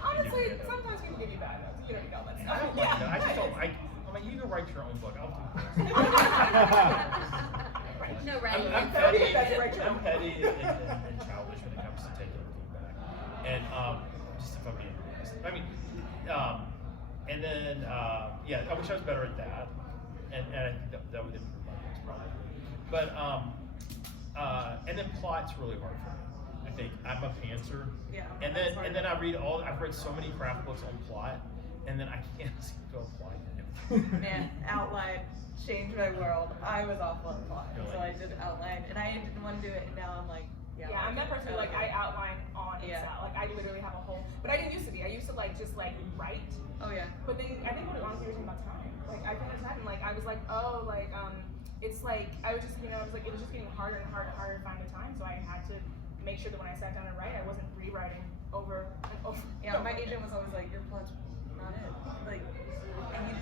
Honestly, sometimes people give you bad notes. You don't know that I stuff. don't like that. I just don't. I'm like, you can write your own book. I'll do this. No writing. I'm petty and childish when it comes to taking feedback. And just if I'm being honest. I mean, and then I wish I was better at that. And I think that would improve my books probably. But and then plot's really hard for me. I think I'm a pantser. Yeah. And then I've read so many craft books on plot, and then I can't seem to apply it. Man, outline changed my world. I was awful at plot, so I did outline, and I didn't want to do it, and now I'm like, Yeah, I'm that person who like I outline on Excel. Like I literally have a whole, but I didn't used to be. I used to like just like write. Oh yeah. But then I think what it honestly was about time. Like I think it's time, and like I was like, it's like I was just it was just getting harder and harder to find the time. So I had to make sure that when I sat down and write, I wasn't rewriting over and over. Yeah, my agent was always like, your plot's not it. Like,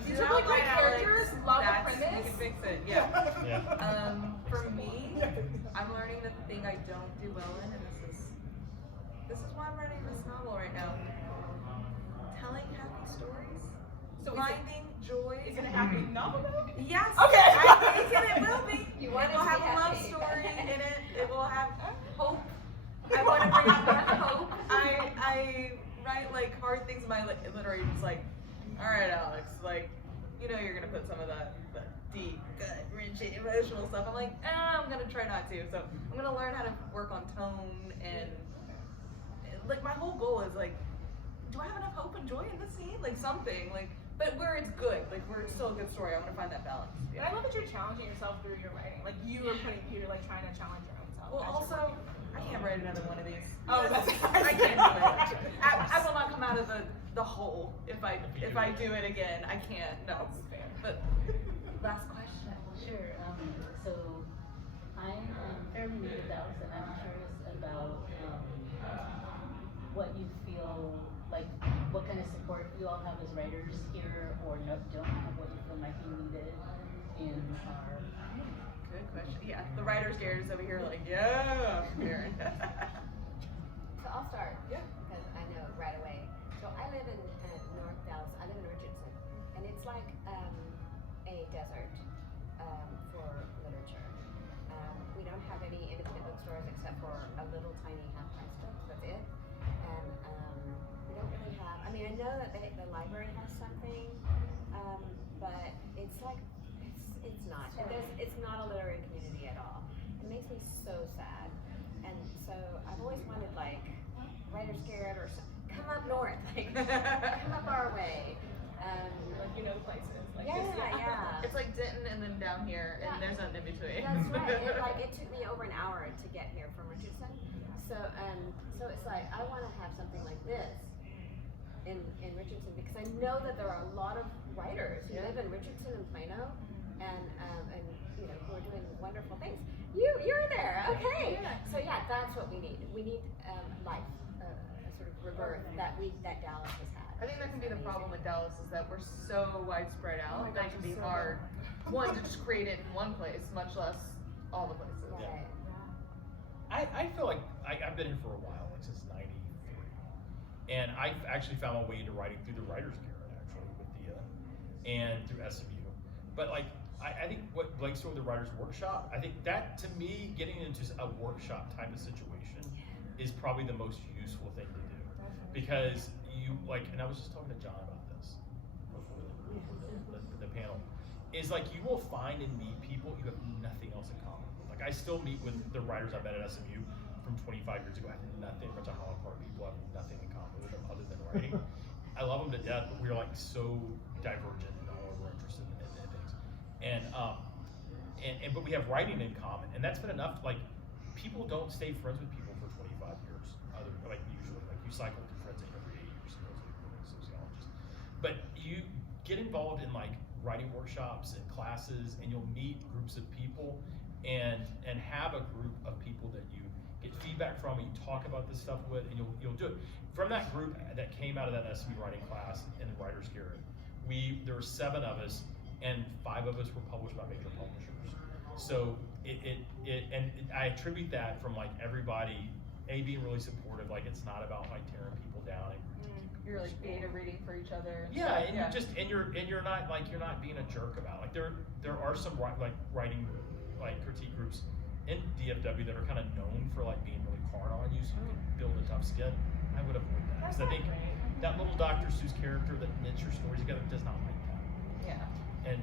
these are like characters, love the premise. You can fix it. Yeah. Yeah. For me, I'm learning the thing I don't do well in, and this is why I'm writing this novel right now. Telling happy stories. So finding joy. Is it a happy novel though? Yes. Okay. I think it will be. You It want it will to have be a love happy. story in it. It will have hope. I want to bring out more hope. I write like hard things in my literary. It's like, all right, Alex, like, you're gonna put some of that deep, gut-wrenching, emotional stuff. I'm like, I'm gonna try not to. So I'm gonna learn how to work on tone and like my whole goal is like, do I have enough hope and joy in this scene? Like something, like, but where it's good, like where it's still a good story. I want to find that balance. And I love that you're challenging yourself through your writing. Like you're like trying to challenge your own self. Well, also, I can't write another one of these. Oh, that's I can't do it. I will not come out of the hole if I do it again. I can't. No. But last question. Sure. So I'm fairly new to Dallas, and I'm curious about what you feel like, what kind of support you all have as writers here, or don't have, what you feel might be needed in our. Good question. Yeah, the writer's gears over here, like, yeah. Here. So I'll start. Yeah. Because I know right away. So I live in North Dallas. I live in Richardson, and it's like a desert for literature. We don't have any independent bookstores except for a little tiny half-price book. That's it. And we don't really have. I mean, I know that the library has something, but it's like it's not. It's not a literary community at all. It makes me so sad. And so I've always wanted like Writer's Guild or come up north, like come up our way. Like, you know, places. Like Yeah, this, yeah. It's like Denton and then down here, and there's nothing in between. That's right. It took me over an hour to get here from Richardson. So it's like I want to have something like this in Richardson because I know that there are a lot of writers who live in Richardson and Plano, and you know who are doing wonderful things. You're there, okay? Yeah. So yeah, that's what we need. We need life, a sort of rebirth that Dallas has had. I think that can be the problem with Dallas is that we're so widespread Oh out my that gosh, it can be it's so hard, one, to just create it in one place, much less all the places. Right. I feel like I've been here for a while, like since '93, and I've actually found my way into writing through the Writers Guild, actually, with the and through SMU. But like I think what Blake's doing with the Writers Workshop, I think that to me, getting into a workshop type of situation is probably the most useful thing to do, because you like, and I was just talking to John about this before the panel, is like you will find and meet people you have nothing else in common with. Like I still meet with the writers I met at SMU from 25 years ago. I have nothing, a bunch of Holland Park people, I have nothing in common with them other than writing. I love them to death, but we're like so divergent in all we're interested in things. And but we have writing in common, and that's been enough. Like people don't stay friends with people for 25 years, like usually. Like you cycle through friends every 8 years, sociologist. But you get involved in like writing workshops and classes, and you'll meet groups of people, and have a group of people that you get feedback from, and you talk about this stuff with, and you'll do it. From that group that came out of that SMU writing class in the Writers Guild, there were 7 of us, and 5 of us were published by major publishers. So I attribute that from like everybody being really supportive. Like it's not about like tearing people down. You're like beta reading for each other. And yeah, stuff. and you're not like you're not being a jerk about it. Like there are some writing like critique groups in DFW that are kind of known for like being really hard on you, so you can build a tough skin. I would avoid that because I think that little Dr. Seuss character that knits your stories together does not like that. Yeah. And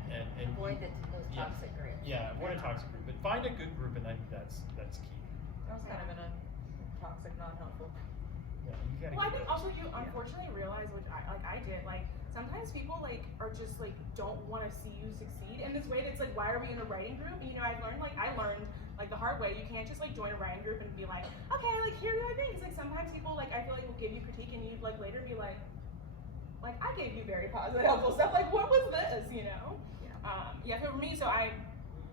Avoid those toxic groups. Yeah, avoid a toxic group, but find a good group, and I think that's key. I was kind of in a toxic, non-helpful. Yeah, you gotta Well, I get think those. also you unfortunately realize, which I did, like sometimes people like are just like don't want to see you succeed in this way. That's like, why are we in a writing group? And, you know, I learned like the hard way. You can't just like join a writing group and be like, okay, like here are the things. Like sometimes people like I feel like will give you critique and you like later be like I gave you very positive, helpful stuff. Like what was this? You know? Yeah. For me, so I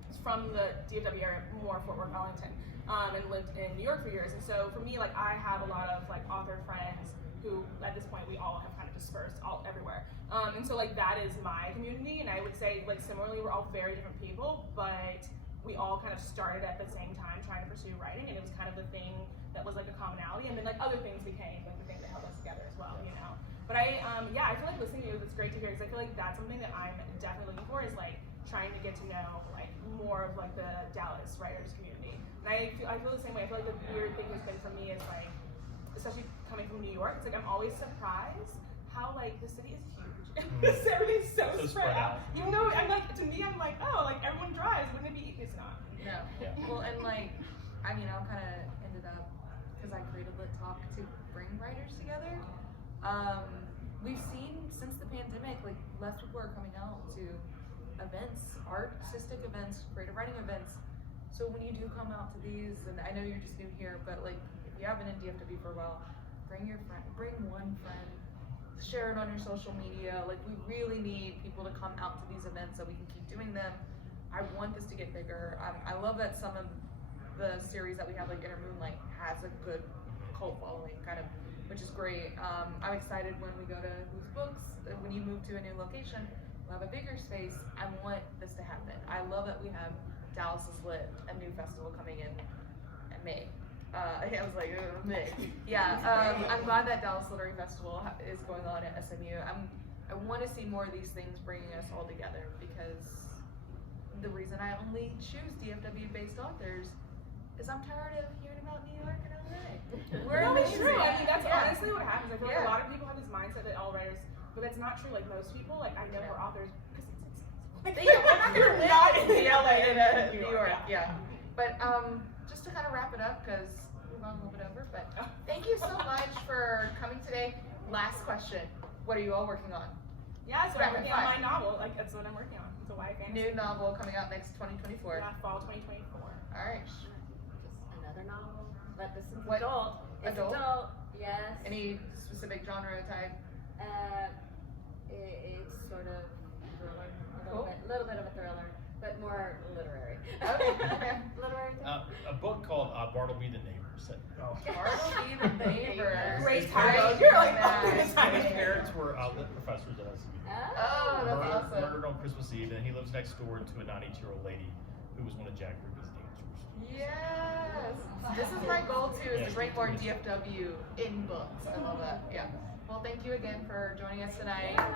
was from the DFW area, more Fort Worth, Arlington. And lived in New York for years, and so for me, like I have a lot of like author friends who, at this point, we all have kind of dispersed everywhere, and so like that is my community, and I would say like similarly, we're all very different people, but we all kind of started at the same time trying to pursue writing, and it was kind of the thing that was like a commonality, and then like other things became like the thing that held us together as well, you know. But I feel like listening to you, it's great to hear, because I feel like that's something that I'm definitely looking for, is like trying to get to know like more of like the Dallas writers community. And I feel the same way. I feel like the weird thing has been for me is like, especially coming from New York, it's like I'm always surprised how like the city is huge. Everything's so spread out. Even though I'm like, to me, I'm like, oh, like everyone drives, wouldn't it be? It's not. No. Yeah. Well, and like, I mean, I kind of ended up, because I created LitTalk to bring writers together. We've seen since the pandemic, like less people are coming out to events, artistic events, creative writing events. So when you do come out to these, and I know you're just new here, but like if you have been in DFW for a while, bring your friend, bring one friend, share it on your social media. Like we really need people to come out to these events so we can keep doing them. I want this to get bigger. I love that some of the series that we have, like Inner Moonlight, has a good cult following, kind of, which is great. I'm excited when we go to Who's Books, when you move to a new location, we'll have a bigger space. I want this to happen. I love that we have Dallas is Lit, a new festival coming in May. I was like, meh. Yeah, I'm glad that Dallas Literary Festival is going on at SMU. I want to see more of these things bringing us all together, because the reason I only choose DFW-based authors is I'm tired of hearing about New York and LA. We're No, it's amazing. true. I mean, that's Yeah. honestly what happens. I feel like Yeah. a lot of people have this mindset that all writers, but that's not true. Like most people, like I know more authors because it's But yeah, we're not You're gonna not live in in LA and New New York, York. Yeah. But just to kind of wrap it up, because we've gone a little bit over, but thank you so much for coming today. Last question: what are you all working on? Yeah, so I'm Rapid working on fire. my novel. Like that's what I'm working on. It's a YA fantasy. New novel coming out next 2024. Yeah, fall 2024. All right. Just another novel, but this is What- adult. It's adult? adult. Yes. Any specific genre type? It's sort of thriller, a Cool. little bit of a thriller, but more literary. Okay, okay. Literary. A book called Bartleby the Neighbor. Bartleby the Neighbor. Great His title. parents- You're like, Nice. His parents were lit professors at SMU. Oh, that's awesome. Murdered on Christmas Eve, and he lives next door to a 98-year-old lady who was one of Jack Ruby's dancers. Yes. This is my goal too, is to bring more DFW in books. I love that. Yeah. Well, thank you again for joining us tonight. And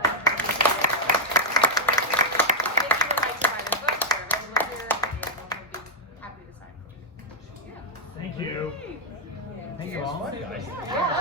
if you would like to buy the book, they're available here, and everyone will be happy to sign for you. Thank you. Thank you all. Fun, guys. Yeah.